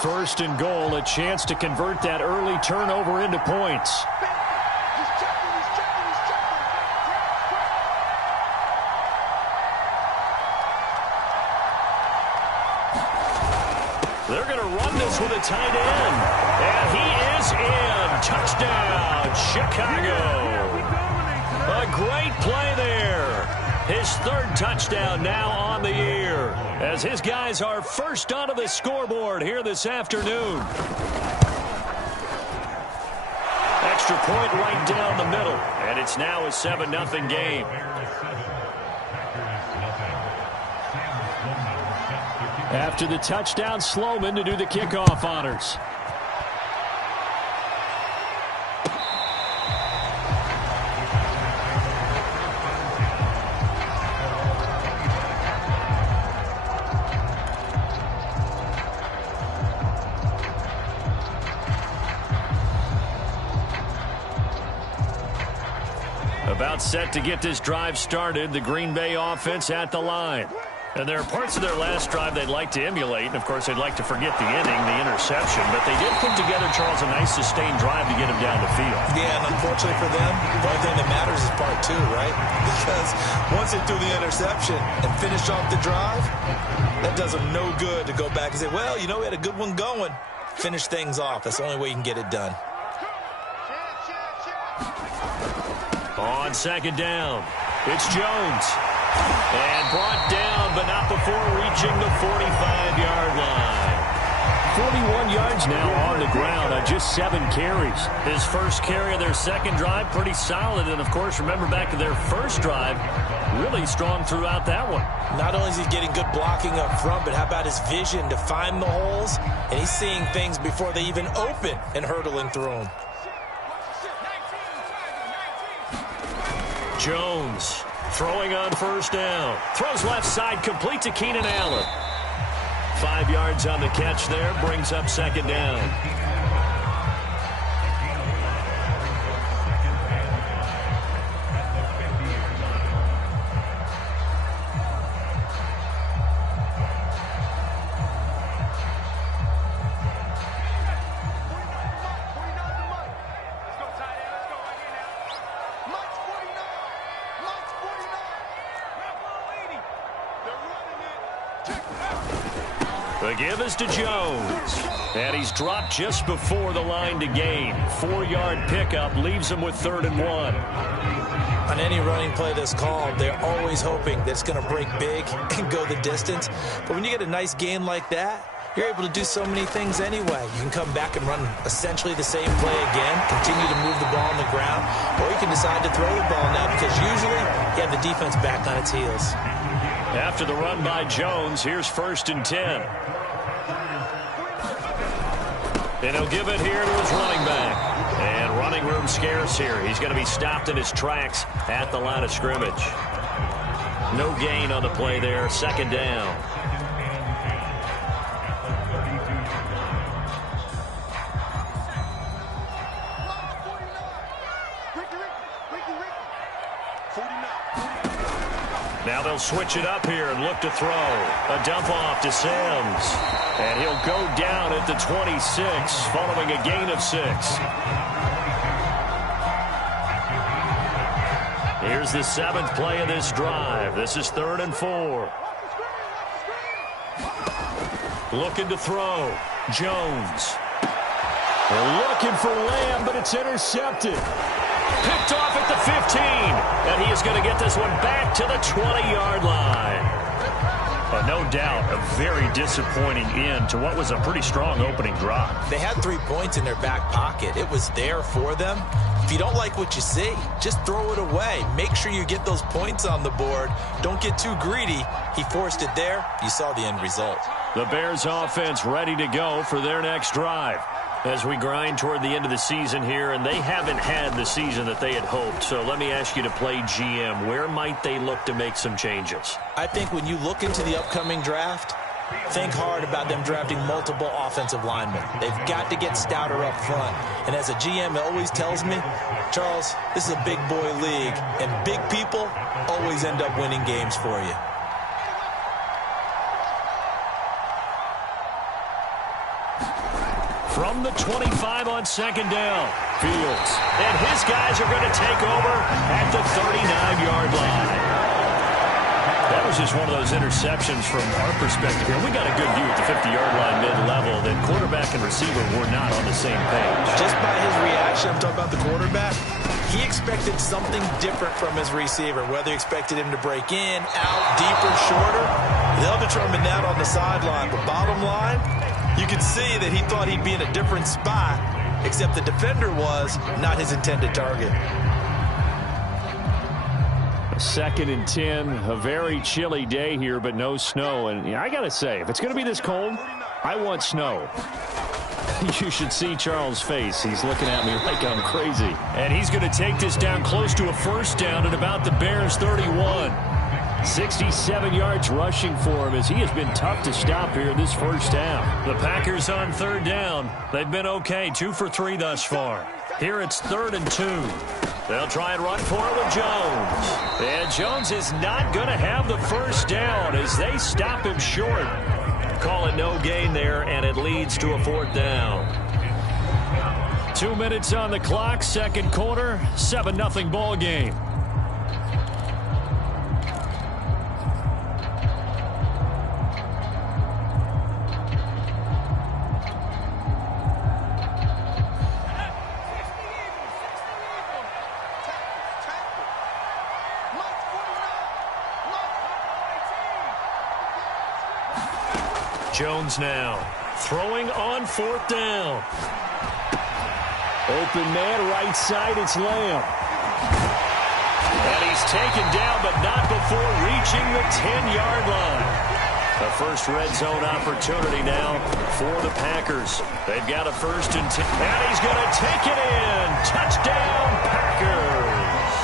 First and goal, a chance to convert that early turnover into points. They're going to run this with a tight end. And he is in. Touchdown, Chicago. A great play there. His third touchdown now on the year, as his guys are first onto the scoreboard here this afternoon. Extra point right down the middle, and it's now a 7-0 game. After the touchdown, Sloman to do the kickoff honors. About set to get this drive started, the Green Bay offense at the line. And there are parts of their last drive they'd like to emulate, and of course they'd like to forget the inning, the interception, but they did put together, Charles, a nice sustained drive to get him down the field. Yeah, and unfortunately for them, the only thing that matters is part two, right? Because once they threw the interception and finished off the drive, that does them no good to go back and say, well, you know, we had a good one going. Finish things off. That's the only way you can get it done. On second down, it's Jones. And brought down, but not before reaching the 45-yard line. 41 yards now on the ground on just 7 carries. His first carry of their second drive, pretty solid. And, of course, remember back to their first drive, really strong throughout that one. Not only is he getting good blocking up front, but how about his vision to find the holes? And he's seeing things before they even open and hurdling through them. Jones throwing on first down. Throws left side, complete to Keenan Allen. 5 yards on the catch there, brings up second down. The give is to Jones. And he's dropped just before the line to gain. 4-yard pickup leaves him with 3rd and 1. On any running play that's called, they're always hoping that it's going to break big and go the distance. But when you get a nice gain like that, you're able to do so many things anyway. You can come back and run essentially the same play again, continue to move the ball on the ground, or you can decide to throw the ball now because usually you have the defense back on its heels. After the run by Jones, here's 1st and 10. And he'll give it here to his running back. And running room scarce here. He's going to be stopped in his tracks at the line of scrimmage. No gain on the play there. 2nd down. Now they'll switch it up here and look to throw. A dump off to Sims. And he'll go down at the 26 following a gain of 6. Here's the 7th play of this drive. This is 3rd and 4. Looking to throw. Jones. They're looking for Lamb, but it's intercepted. Picked off at the 15. And he is going to get this one back to the 20-yard line. No doubt a very disappointing end to what was a pretty strong opening drive. They had 3 points in their back pocket. It was there for them. If you don't like what you see, just throw it away. Make sure you get those points on the board. Don't get too greedy. He forced it there. You saw the end result. The Bears offense ready to go for their next drive. As we grind toward the end of the season here, and they haven't had the season that they had hoped. So let me ask you to play GM. Where might they look to make some changes? I think when you look into the upcoming draft, think hard about them drafting multiple offensive linemen. They've got to get stouter up front. And as a GM, it always tells me, Charles, this is a big boy league, and big people always end up winning games for you. From the 25 on 2nd down, Fields. And his guys are going to take over at the 39-yard line. That was just one of those interceptions from our perspective here. We got a good view at the 50-yard line mid-level that quarterback and receiver were not on the same page. Just by his reaction, I'm talking about the quarterback, He expected something different from his receiver, whether he expected him to break in, out, deeper, shorter. They'll determine that on the sideline. But bottom line, you can see that he thought he'd be in a different spot, except the defender was not his intended target. 2nd and 10, a very chilly day here, but no snow. And I got to say, if it's going to be this cold, I want snow. You should see Charles' face. He's looking at me like I'm crazy. And he's going to take this down close to a first down at about the Bears' 31. 67 yards rushing for him as he has been tough to stop here this first half. The Packers on 3rd down. They've been okay, 2 for 3 thus far. Here it's 3rd and 2. They'll try and run for it with Jones. And Jones is not going to have the first down as they stop him short. Call it no gain there, and it leads to a 4th down. 2 minutes on the clock, 2nd quarter, 7-0 ball game. Jones now throwing on 4th down. Open man, right side, it's Lamb. And he's taken down, but not before reaching the 10-yard line. The first red zone opportunity now for the Packers. They've got a 1st and 10. And he's going to take it in. Touchdown, Packers.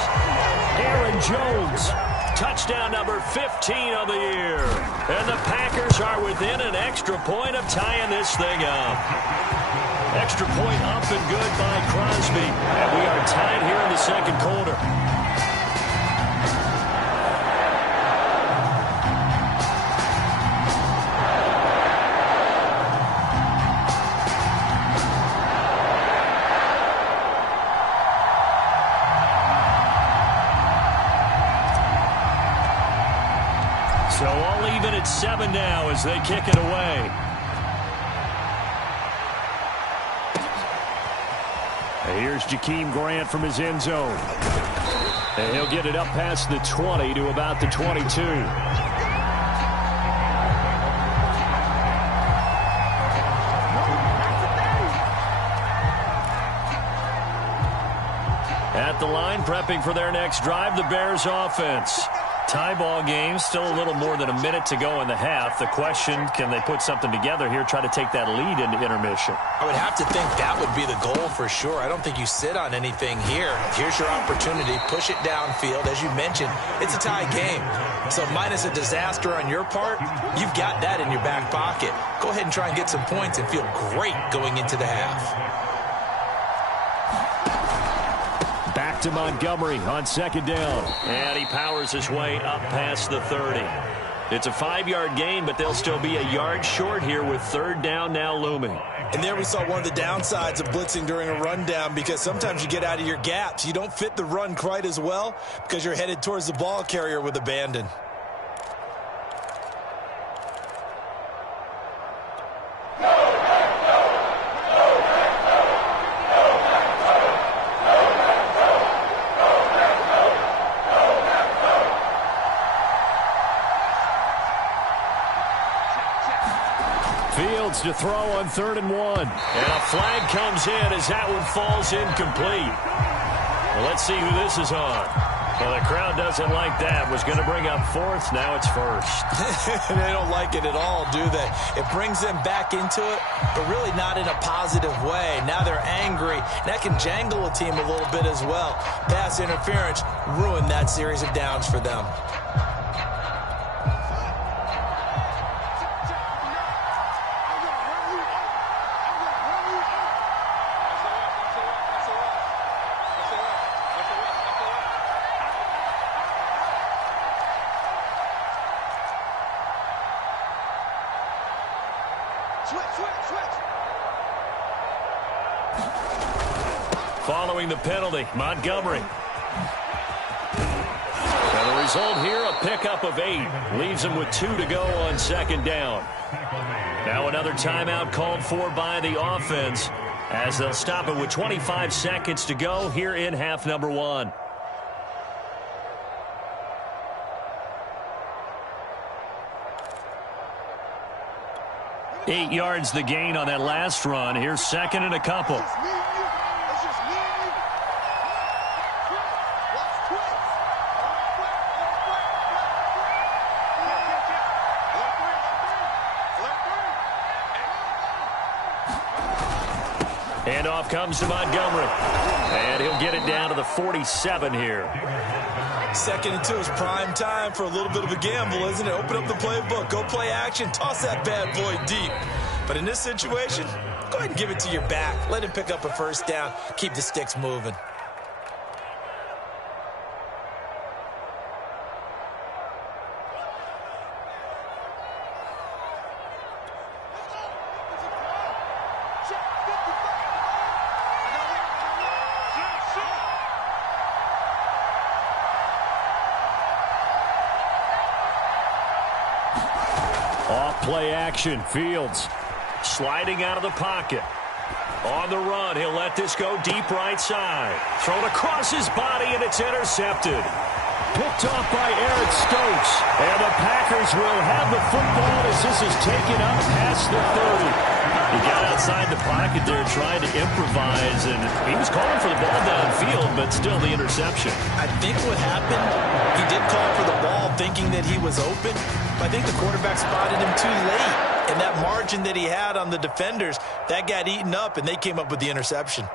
Aaron Jones. Touchdown number 15 of the year. And the Packers are within an extra point of tying this thing up. Extra point up and good by Crosby. And we are tied here in the 2nd quarter. So all even at 7 now as they kick it away. And here's Jakeem Grant from his end zone. And he'll get it up past the 20 to about the 22. At the line, prepping for their next drive, the Bears offense. Tie ball game, still a little more than a minute to go in the half. The question, can they put something together here, try to take that lead into intermission? I would have to think that would be the goal for sure. I don't think you sit on anything here. Here's your opportunity. Push it downfield. As you mentioned, it's a tie game. So minus a disaster on your part, you've got that in your back pocket. Go ahead and try and get some points and feel great going into the half. Back to Montgomery on 2nd down. And he powers his way up past the 30. It's a 5-yard gain, but they'll still be a yard short here with 3rd down now looming. And there we saw one of the downsides of blitzing during a rundown, because sometimes you get out of your gaps. You don't fit the run quite as well because you're headed towards the ball carrier with abandon. Fields to throw on 3rd and 1. And a flag comes in as that one falls incomplete. Well, let's see who this is on. Well, the crowd doesn't like that. Was going to bring up 4th. Now it's 1st. They don't like it at all, do they? It brings them back into it, but really not in a positive way. Now they're angry. That can jangle a team a little bit as well. Pass interference ruined that series of downs for them. Following the penalty, Montgomery. And the result here, a pickup of 8. Leaves him with 2 to go on 2nd down. Now another timeout called for by the offense as they'll stop it with 25 seconds to go here in half number one. Eight yards the gain on that last run. Here's second and a couple. And off comes to Montgomery. And he'll get it down to the 47 here. Second and 2 is prime time for a little bit of a gamble, isn't it? Open up the playbook, go play action, toss that bad boy deep. But in this situation, go ahead and give it to your back. Let him pick up a first down. Keep the sticks moving. Play action. Fields sliding out of the pocket. On the run, he'll let this go deep right side. Thrown across his body, and it's intercepted. Picked off by Eric Stokes. And the Packers will have the football as this is taken up past the 30. He got outside the pocket there trying to improvise, and he was calling for the ball downfield, but still the interception. I think what happened, he did call for the ball thinking that he was open, but I think the quarterback spotted him too late. And that margin that he had on the defenders, that got eaten up, and they came up with the interception.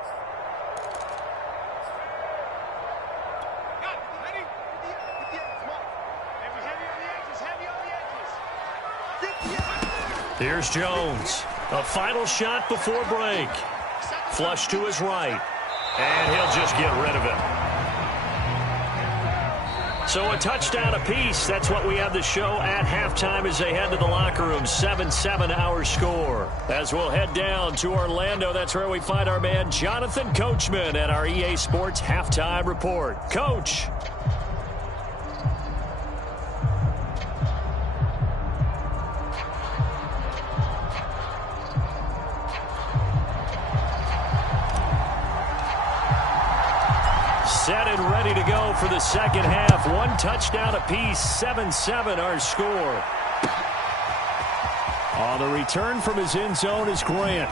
Here's Jones. A final shot before break. Flush to his right. And he'll just get rid of it. So a touchdown apiece. That's what we have to show at halftime as they head to the locker room. 7-7 our score. As we'll head down to Orlando, that's where we find our man Jonathan Coachman at our EA Sports Halftime Report. Coach. Set and ready to go for the second half. One touchdown apiece, 7-7 our score. On the return from his end zone is Grant.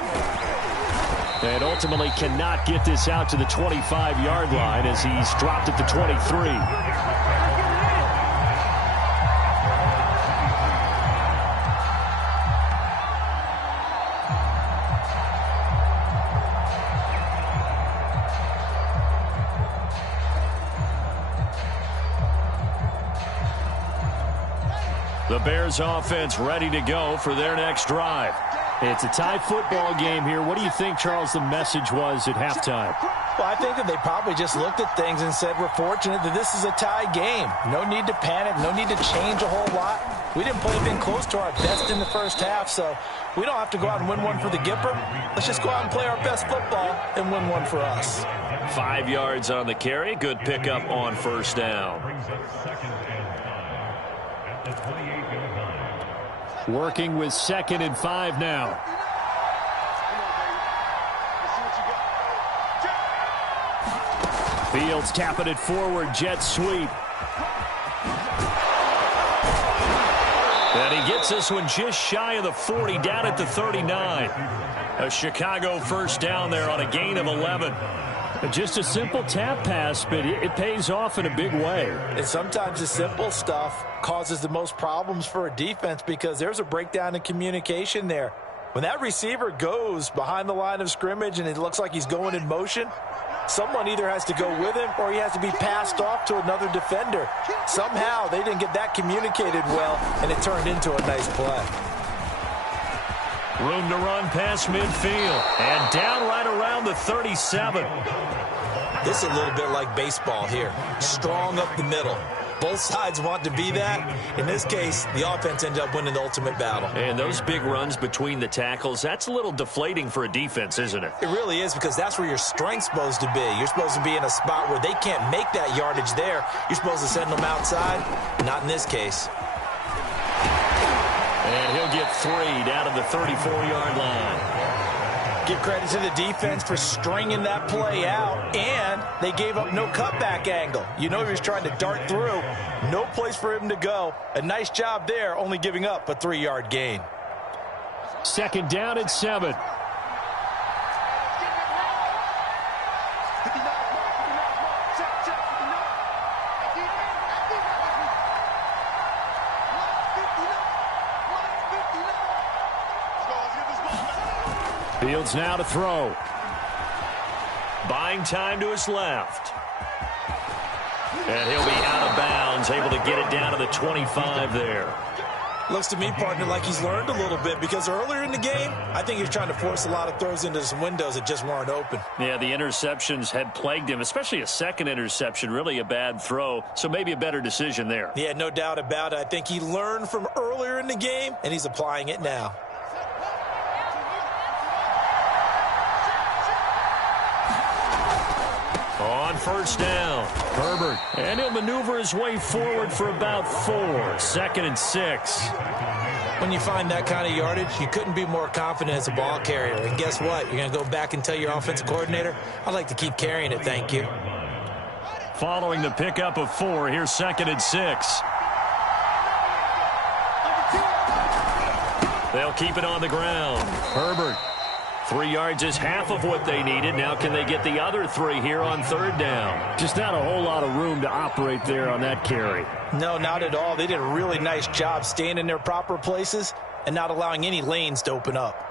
And ultimately cannot get this out to the 25-yard line as he's dropped at the 23. The Bears offense ready to go for their next drive. It's a tie football game here. What do you think, Charles, the message was at halftime? Well, I think that they probably just looked at things and said, we're fortunate that this is a tie game. No need to panic. No need to change a whole lot. We didn't play anything close to our best in the first half, so we don't have to go out and win one for the Gipper. Let's just go out and play our best football and win one for us. 5 yards on the carry. Good pickup on first down. Working with 2nd and 5 now. Fields tapping it forward, jet sweep. And he gets this one just shy of the 40, down at the 39. A Chicago first down there on a gain of 11. Just a simple tap pass, but it pays off in a big way. And sometimes the simple stuff causes the most problems for a defense because there's a breakdown in communication there. When that receiver goes behind the line of scrimmage and it looks like he's going in motion, someone either has to go with him or he has to be passed off to another defender. Somehow they didn't get that communicated well, and it turned into a nice play. Room to run past midfield. And down right around the 37. This is a little bit like baseball here. Strong up the middle. Both sides want to be that. In this case, the offense ended up winning the ultimate battle. And those big runs between the tackles, that's a little deflating for a defense, isn't it? It really is, because that's where your strength's supposed to be. You're supposed to be in a spot where they can't make that yardage there. You're supposed to send them outside. Not in this case. And he'll get 3 down to the 34-yard line. Give credit to the defense for stringing that play out, and they gave up no cutback angle. You know he was trying to dart through. No place for him to go. A nice job there, only giving up a 3-yard gain. Second down and 7. Fields now to throw. Buying time to his left. And he'll be out of bounds, able to get it down to the 25 there. Looks to me, partner, like he's learned a little bit, because earlier in the game, I think he was trying to force a lot of throws into some windows that just weren't open. Yeah, the interceptions had plagued him, especially a second interception, really a bad throw, so maybe a better decision there. Yeah, no doubt about it. I think he learned from earlier in the game, and he's applying it now. On first down, Herbert. And he'll maneuver his way forward for about 4. Second and 6. When you find that kind of yardage, you couldn't be more confident as a ball carrier. And guess what? You're going to go back and tell your offensive coordinator, I'd like to keep carrying it, thank you. Following the pickup of 4, here's second and 6. They'll keep it on the ground. Herbert. 3 yards is half of what they needed. Now can they get the other 3 here on third down? Just not a whole lot of room to operate there on that carry. No, not at all. They did a really nice job staying in their proper places and not allowing any lanes to open up.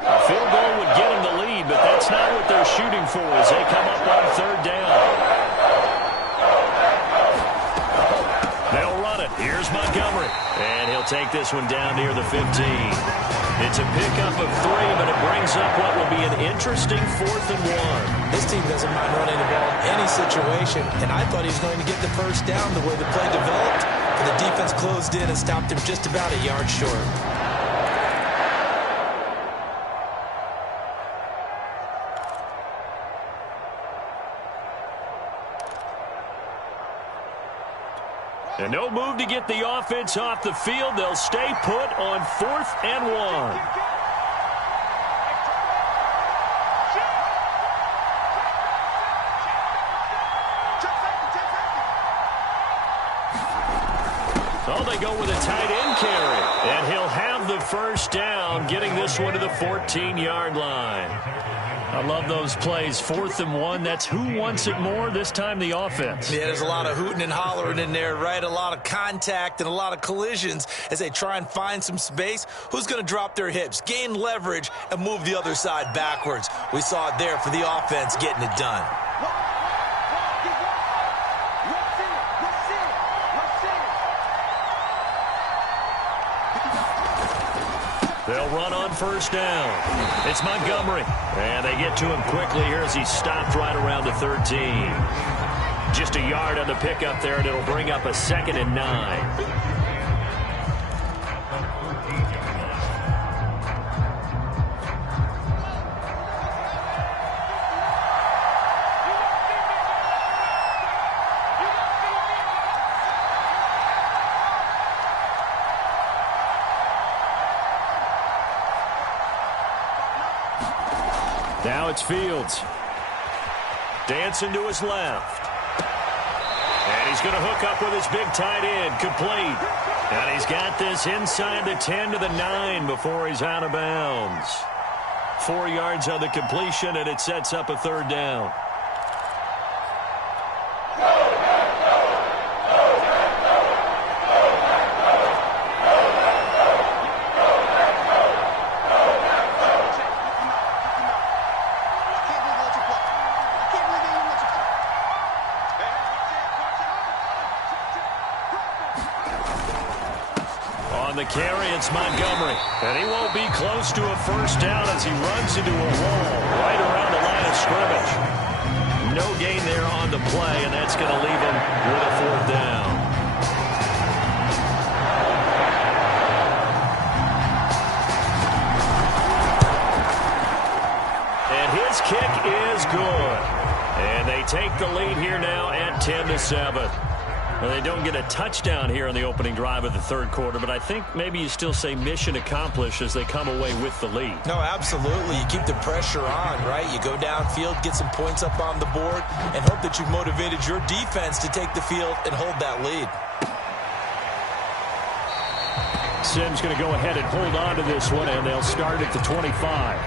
A field goal would get them the lead, but that's not what they're shooting for as they come up on third down. They'll run it. Here's Montgomery. And he'll take this one down near the 15. It's a pickup of 3, but it brings up what will be an interesting 4th and 1. This team doesn't mind running the ball in any situation, and I thought he was going to get the first down the way the play developed, but the defense closed in and stopped him just about a yard short. And no move to get the offense off the field. They'll stay put on 4th and 1. So they go with a tight end carry. And he'll have the first down, getting this one to the 14-yard line. I love those plays. 4th and 1. That's who wants it more, this time the offense. Yeah, there's a lot of hooting and hollering in there, right? A lot of contact and a lot of collisions as they try and find some space. Who's going to drop their hips, gain leverage, and move the other side backwards? We saw it there for the offense getting it done. They'll run on first down. It's Montgomery. And they get to him quickly here as he stopped right around the 13. Just a yard on the pickup there, and it'll bring up a 2nd and 9. Now it's Fields. Dancing to his left. And he's going to hook up with his big tight end. Complete. And he's got this inside the 10 to the 9 before he's out of bounds. 4 yards on the completion, and it sets up a third down. The carry, it's Montgomery. And he won't be close to a first down as he runs into a wall right around the line of scrimmage. No gain there on the play, and that's going to leave him with a 4th down. And here take the lead here now at 10-7. Well, they don't get a touchdown here on the opening drive of the third quarter, but I think maybe you still say mission accomplished as they come away with the lead. No, absolutely. You keep the pressure on, right? You go downfield, get some points up on the board, and hope that you've motivated your defense to take the field and hold that lead. Sims going to go ahead and hold on to this one, and they'll start at the 25.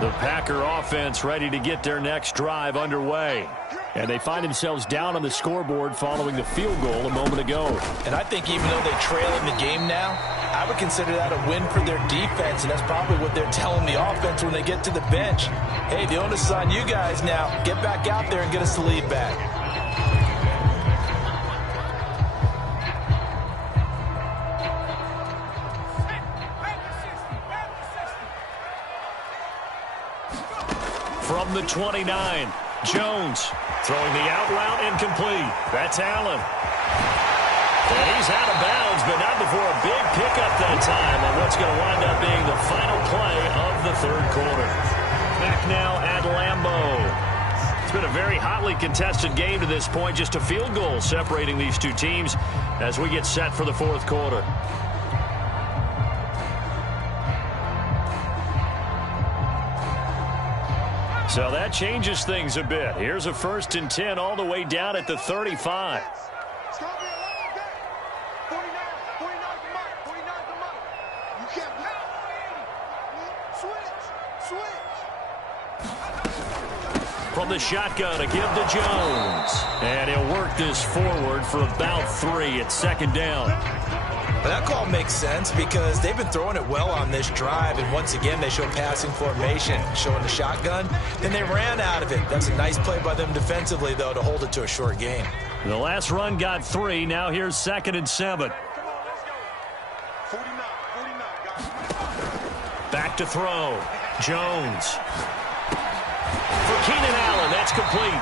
The Packer offense ready to get their next drive underway. And they find themselves down on the scoreboard following the field goal a moment ago. And I think even though they trail in the game now, I would consider that a win for their defense, and that's probably what they're telling the offense when they get to the bench. Hey, the onus is on you guys now. Get back out there and get us the lead back. From the 29, Jones throwing the out route incomplete. That's Allen. And he's out of bounds, but not before a big pickup that time on what's going to wind up being the final play of the third quarter. Back now at Lambeau. It's been a very hotly contested game to this point. Just a field goal separating these two teams as we get set for the fourth quarter. So that changes things a bit. Here's a 1st and 10 all the way down at the 35. It's going to be a long game. 49 the mark. 49 the mark. You can't switch. From the shotgun, a give to Jones. And he'll work this forward for about 3 at 2nd down. That call makes sense because they've been throwing it well on this drive, and once again they show passing formation, showing the shotgun, and they ran out of it. That's a nice play by them defensively, though, to hold it to a short game. The last run got 3. Now here's 2nd and 7. Come on, let's go. 49, guys. Back to throw. Jones. For Keenan Allen, that's complete.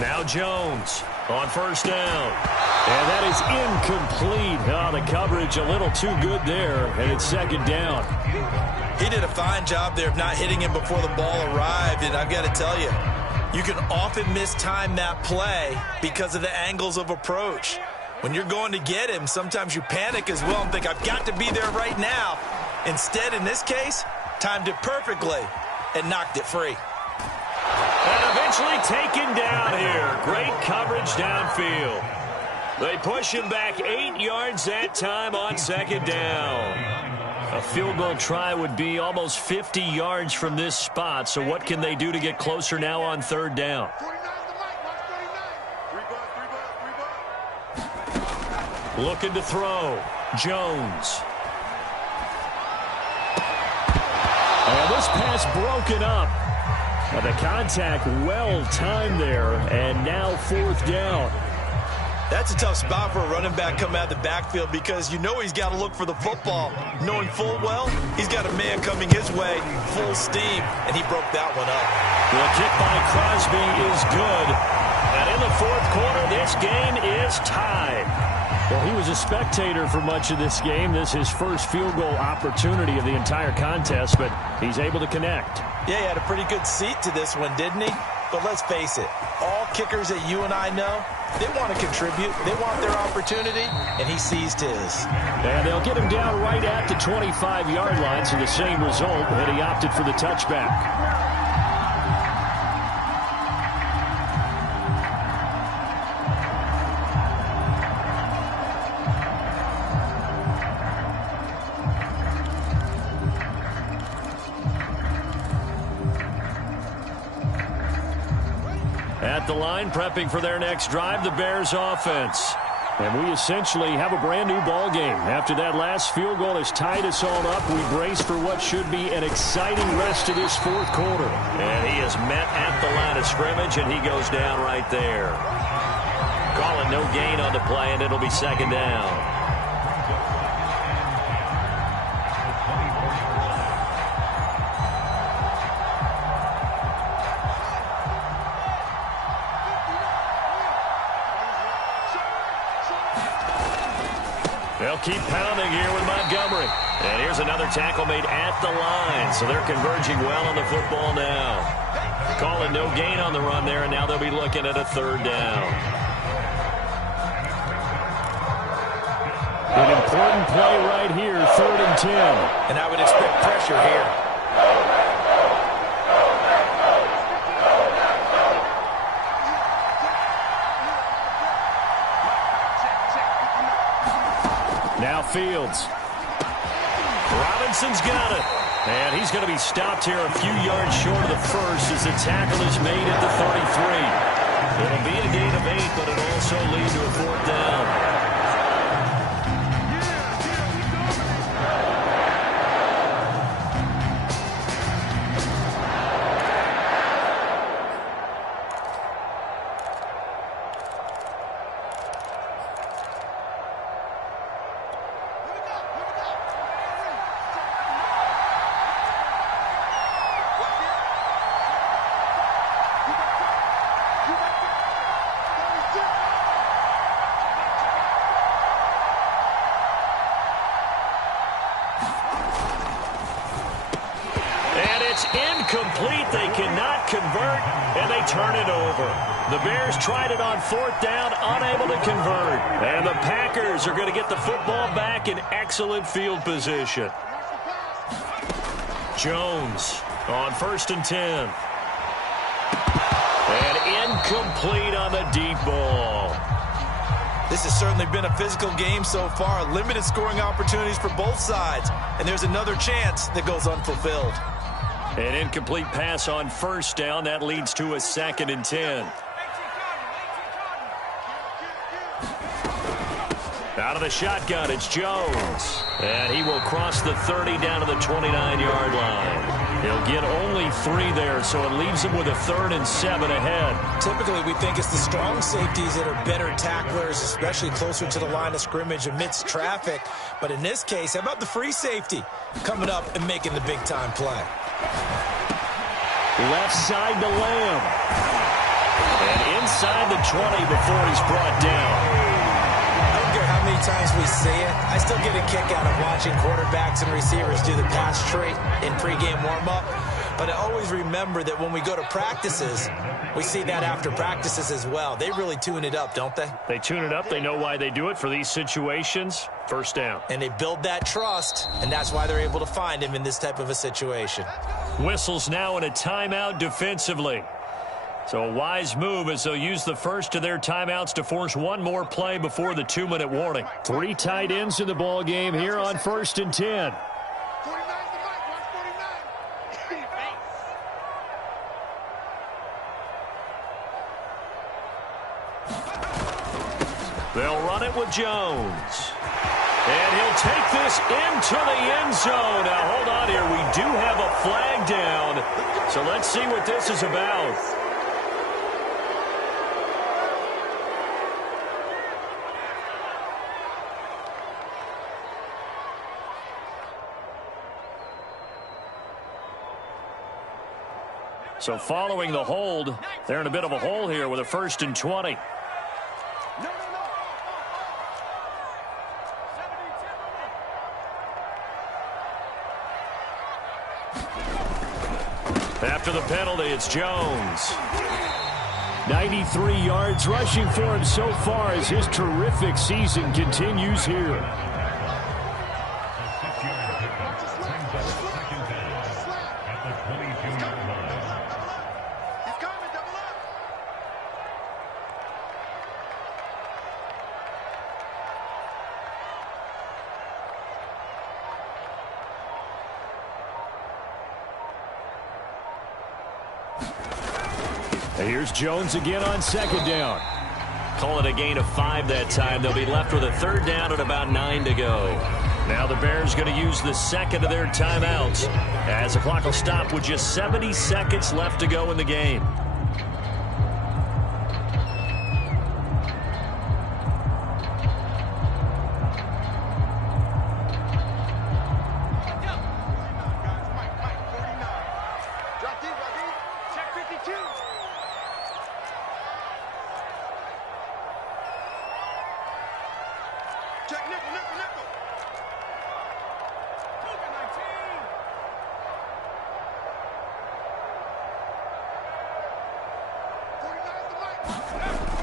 Now Jones on 1st down. And that is incomplete. Oh, the coverage a little too good there, and it's 2nd down. He did a fine job there of not hitting him before the ball arrived, and I've got to tell you, you can often mistime that play because of the angles of approach. When you're going to get him, sometimes you panic as well and think, I've got to be there right now. Instead, in this case, timed it perfectly and knocked it free. And eventually taken down here. Great coverage downfield. They push him back 8 yards that time on 2nd down. A field goal try would be almost 50 yards from this spot. So what can they do to get closer now on 3rd down? Looking to throw. Jones. And this pass broken up. The contact well timed there, and now 4th down. That's a tough spot for a running back coming out of the backfield because you know he's got to look for the football, knowing full well he's got a man coming his way, full steam, and he broke that one up. The kick by Crosby is good. And in the 4th quarter, this game is tied. Well, he was a spectator for much of this game. This is his first field goal opportunity of the entire contest, but he's able to connect. Yeah, he had a pretty good seat to this one, didn't he? But let's face it, all kickers that you and I know, they want to contribute. They want their opportunity, and he seized his. And they'll get him down right at the 25-yard line, so the same result, and he opted for the touchback. At at the line, prepping for their next drive, the Bears offense. And we essentially have a brand-new ball game. After that last field goal has tied us all up, we brace for what should be an exciting rest of this fourth quarter. And he is met at the line of scrimmage, and he goes down right there. Calling no gain on the play, and it'll be second down. They'll keep pounding here with Montgomery. And here's another tackle made at the line. So they're converging well on the football now. Calling no gain on the run there, and now they'll be looking at a third down. An important play right here, 3rd and 10. And I would expect pressure here. Now Fields. Robinson's got it. And he's going to be stopped here a few yards short of the first as the tackle is made at the 33. It'll be a gain of 8, but it'll also lead to a 4th down. Incomplete. They cannot convert, and they turn it over. The Bears tried it on 4th down, unable to convert. And the Packers are going to get the football back in excellent field position. Jones on 1st and 10. And incomplete on the deep ball. This has certainly been a physical game so far. Limited scoring opportunities for both sides. And there's another chance that goes unfulfilled. An incomplete pass on 1st down. That leads to a 2nd and 10. Out of the shotgun, it's Jones. And he will cross the 30 down to the 29-yard line. He'll get only 3 there, so it leaves him with a 3rd and 7 ahead. Typically, we think it's the strong safeties that are better tacklers, especially closer to the line of scrimmage amidst traffic. But in this case, how about the free safety coming up and making the big-time play? Left side to Lamb. And inside the 20 before he's brought down. I don't care how many times we see it. I still get a kick out of watching quarterbacks and receivers do the pass tree in pregame warm-up. But I always remember that when we go to practices, we see that after practices as well. They really tune it up, don't they? They tune it up. They know why they do it for these situations. 1st down. And they build that trust, and that's why they're able to find him in this type of a situation. Whistles now in a timeout defensively. So a wise move as they'll use the first of their timeouts to force one more play before the 2-minute warning. 3 tight ends in the ball game here on 1st and 10. They'll run it with Jones. And he'll take this into the end zone. Now, hold on here. We do have a flag down. So let's see what this is about. So following the hold, they're in a bit of a hole here with a 1st and 20. After the penalty, it's Jones. 93 yards rushing for him so far as his terrific season continues here. And here's Jones again on second down. Call it a gain of 5 that time. They'll be left with a third down at about 9 to go. Now the Bears going to use the second of their timeouts as the clock will stop with just 70 seconds left to go in the game.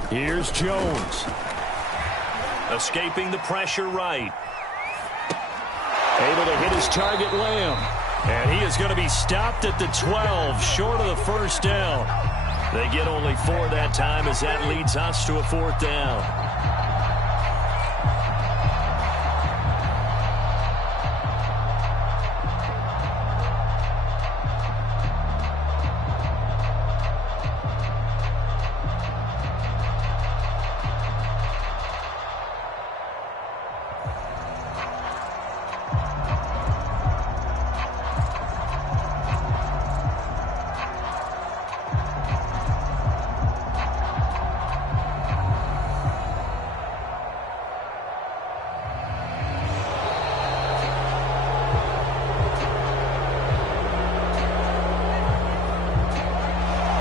Here's Jones. Escaping the pressure right. Able to hit his target, Lamb. And he is going to be stopped at the 12, short of the first down. They get only 4 that time as that leads us to a 4th down.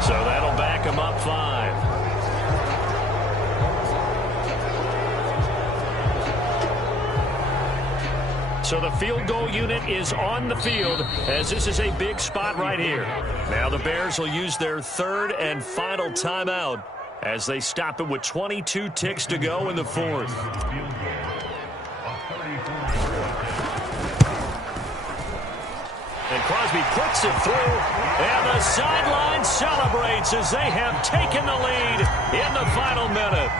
So that'll back him up 5. So the field goal unit is on the field as this is a big spot right here. Now the Bears will use their third and final timeout as they stop it with 22 ticks to go in the 4th. And Crosby puts it through, and the sideline celebrates as they have taken the lead in the final minute.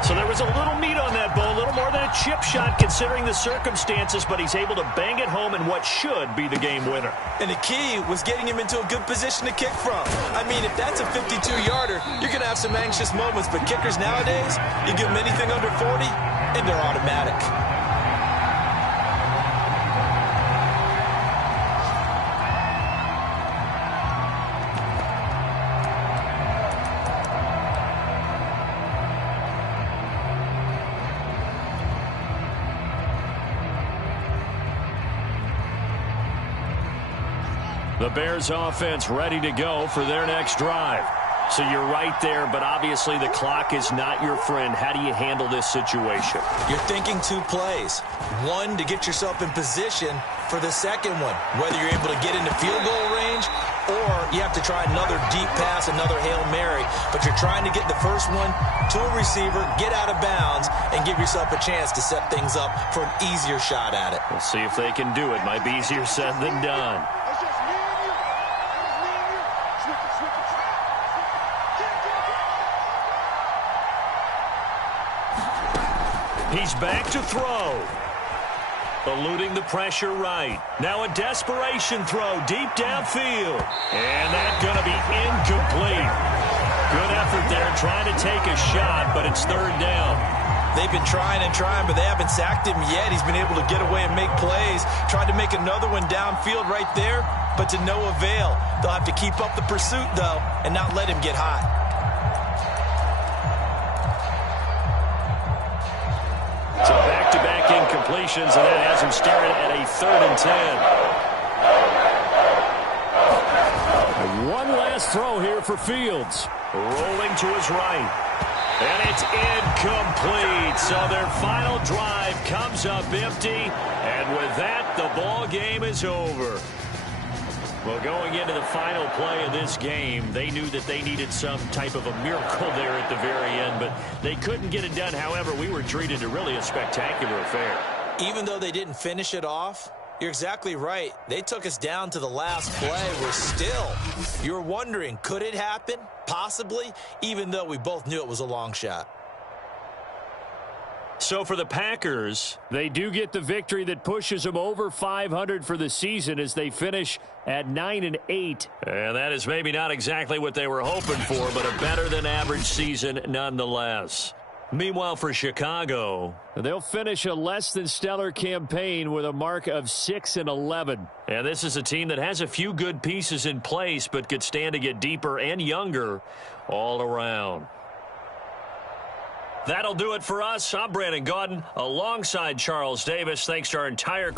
So there was a little meat on that ball, a little more than a chip shot considering the circumstances, but he's able to bang it home in what should be the game winner. And the key was getting him into a good position to kick from. I mean, if that's a 52-yarder, you're going to have some anxious moments, but kickers nowadays, you give them anything under 40, and they're automatic. The Bears offense ready to go for their next drive. So you're right there, but obviously the clock is not your friend. How do you handle this situation? You're thinking 2 plays. One, to get yourself in position for the second one, whether you're able to get into field goal range or you have to try another deep pass, another Hail Mary. But you're trying to get the first one to a receiver, get out of bounds, and give yourself a chance to set things up for an easier shot at it. We'll see if they can do it. Might be easier said than done. He's back to throw. Eluding the pressure right. Now a desperation throw deep downfield. And that's going to be incomplete. Good effort there trying to take a shot, but it's 3rd down. They've been trying and trying, but they haven't sacked him yet. He's been able to get away and make plays. Tried to make another one downfield right there, but to no avail. They'll have to keep up the pursuit, though, and not let him get hot. So back-to-back incompletions, and that has him staring at a 3rd and 10. One last throw here for Fields. Rolling to his right. And it's incomplete. So their final drive comes up empty. And with that, the ball game is over. Well, going into the final play of this game, they knew that they needed some type of a miracle there at the very end, but they couldn't get it done. However, we were treated to really a spectacular affair. Even though they didn't finish it off, you're exactly right. They took us down to the last play. We're still, you're wondering, could it happen? Possibly, even though we both knew it was a long shot. So for the Packers, they do get the victory that pushes them over 500 for the season as they finish at 9-8. And that is maybe not exactly what they were hoping for, but a better-than-average season nonetheless. Meanwhile, for Chicago, they'll finish a less-than-stellar campaign with a mark of 6-11. And this is a team that has a few good pieces in place, but could stand to get deeper and younger all around. That'll do it for us. I'm Brandon Gaudin alongside Charles Davis. Thanks to our entire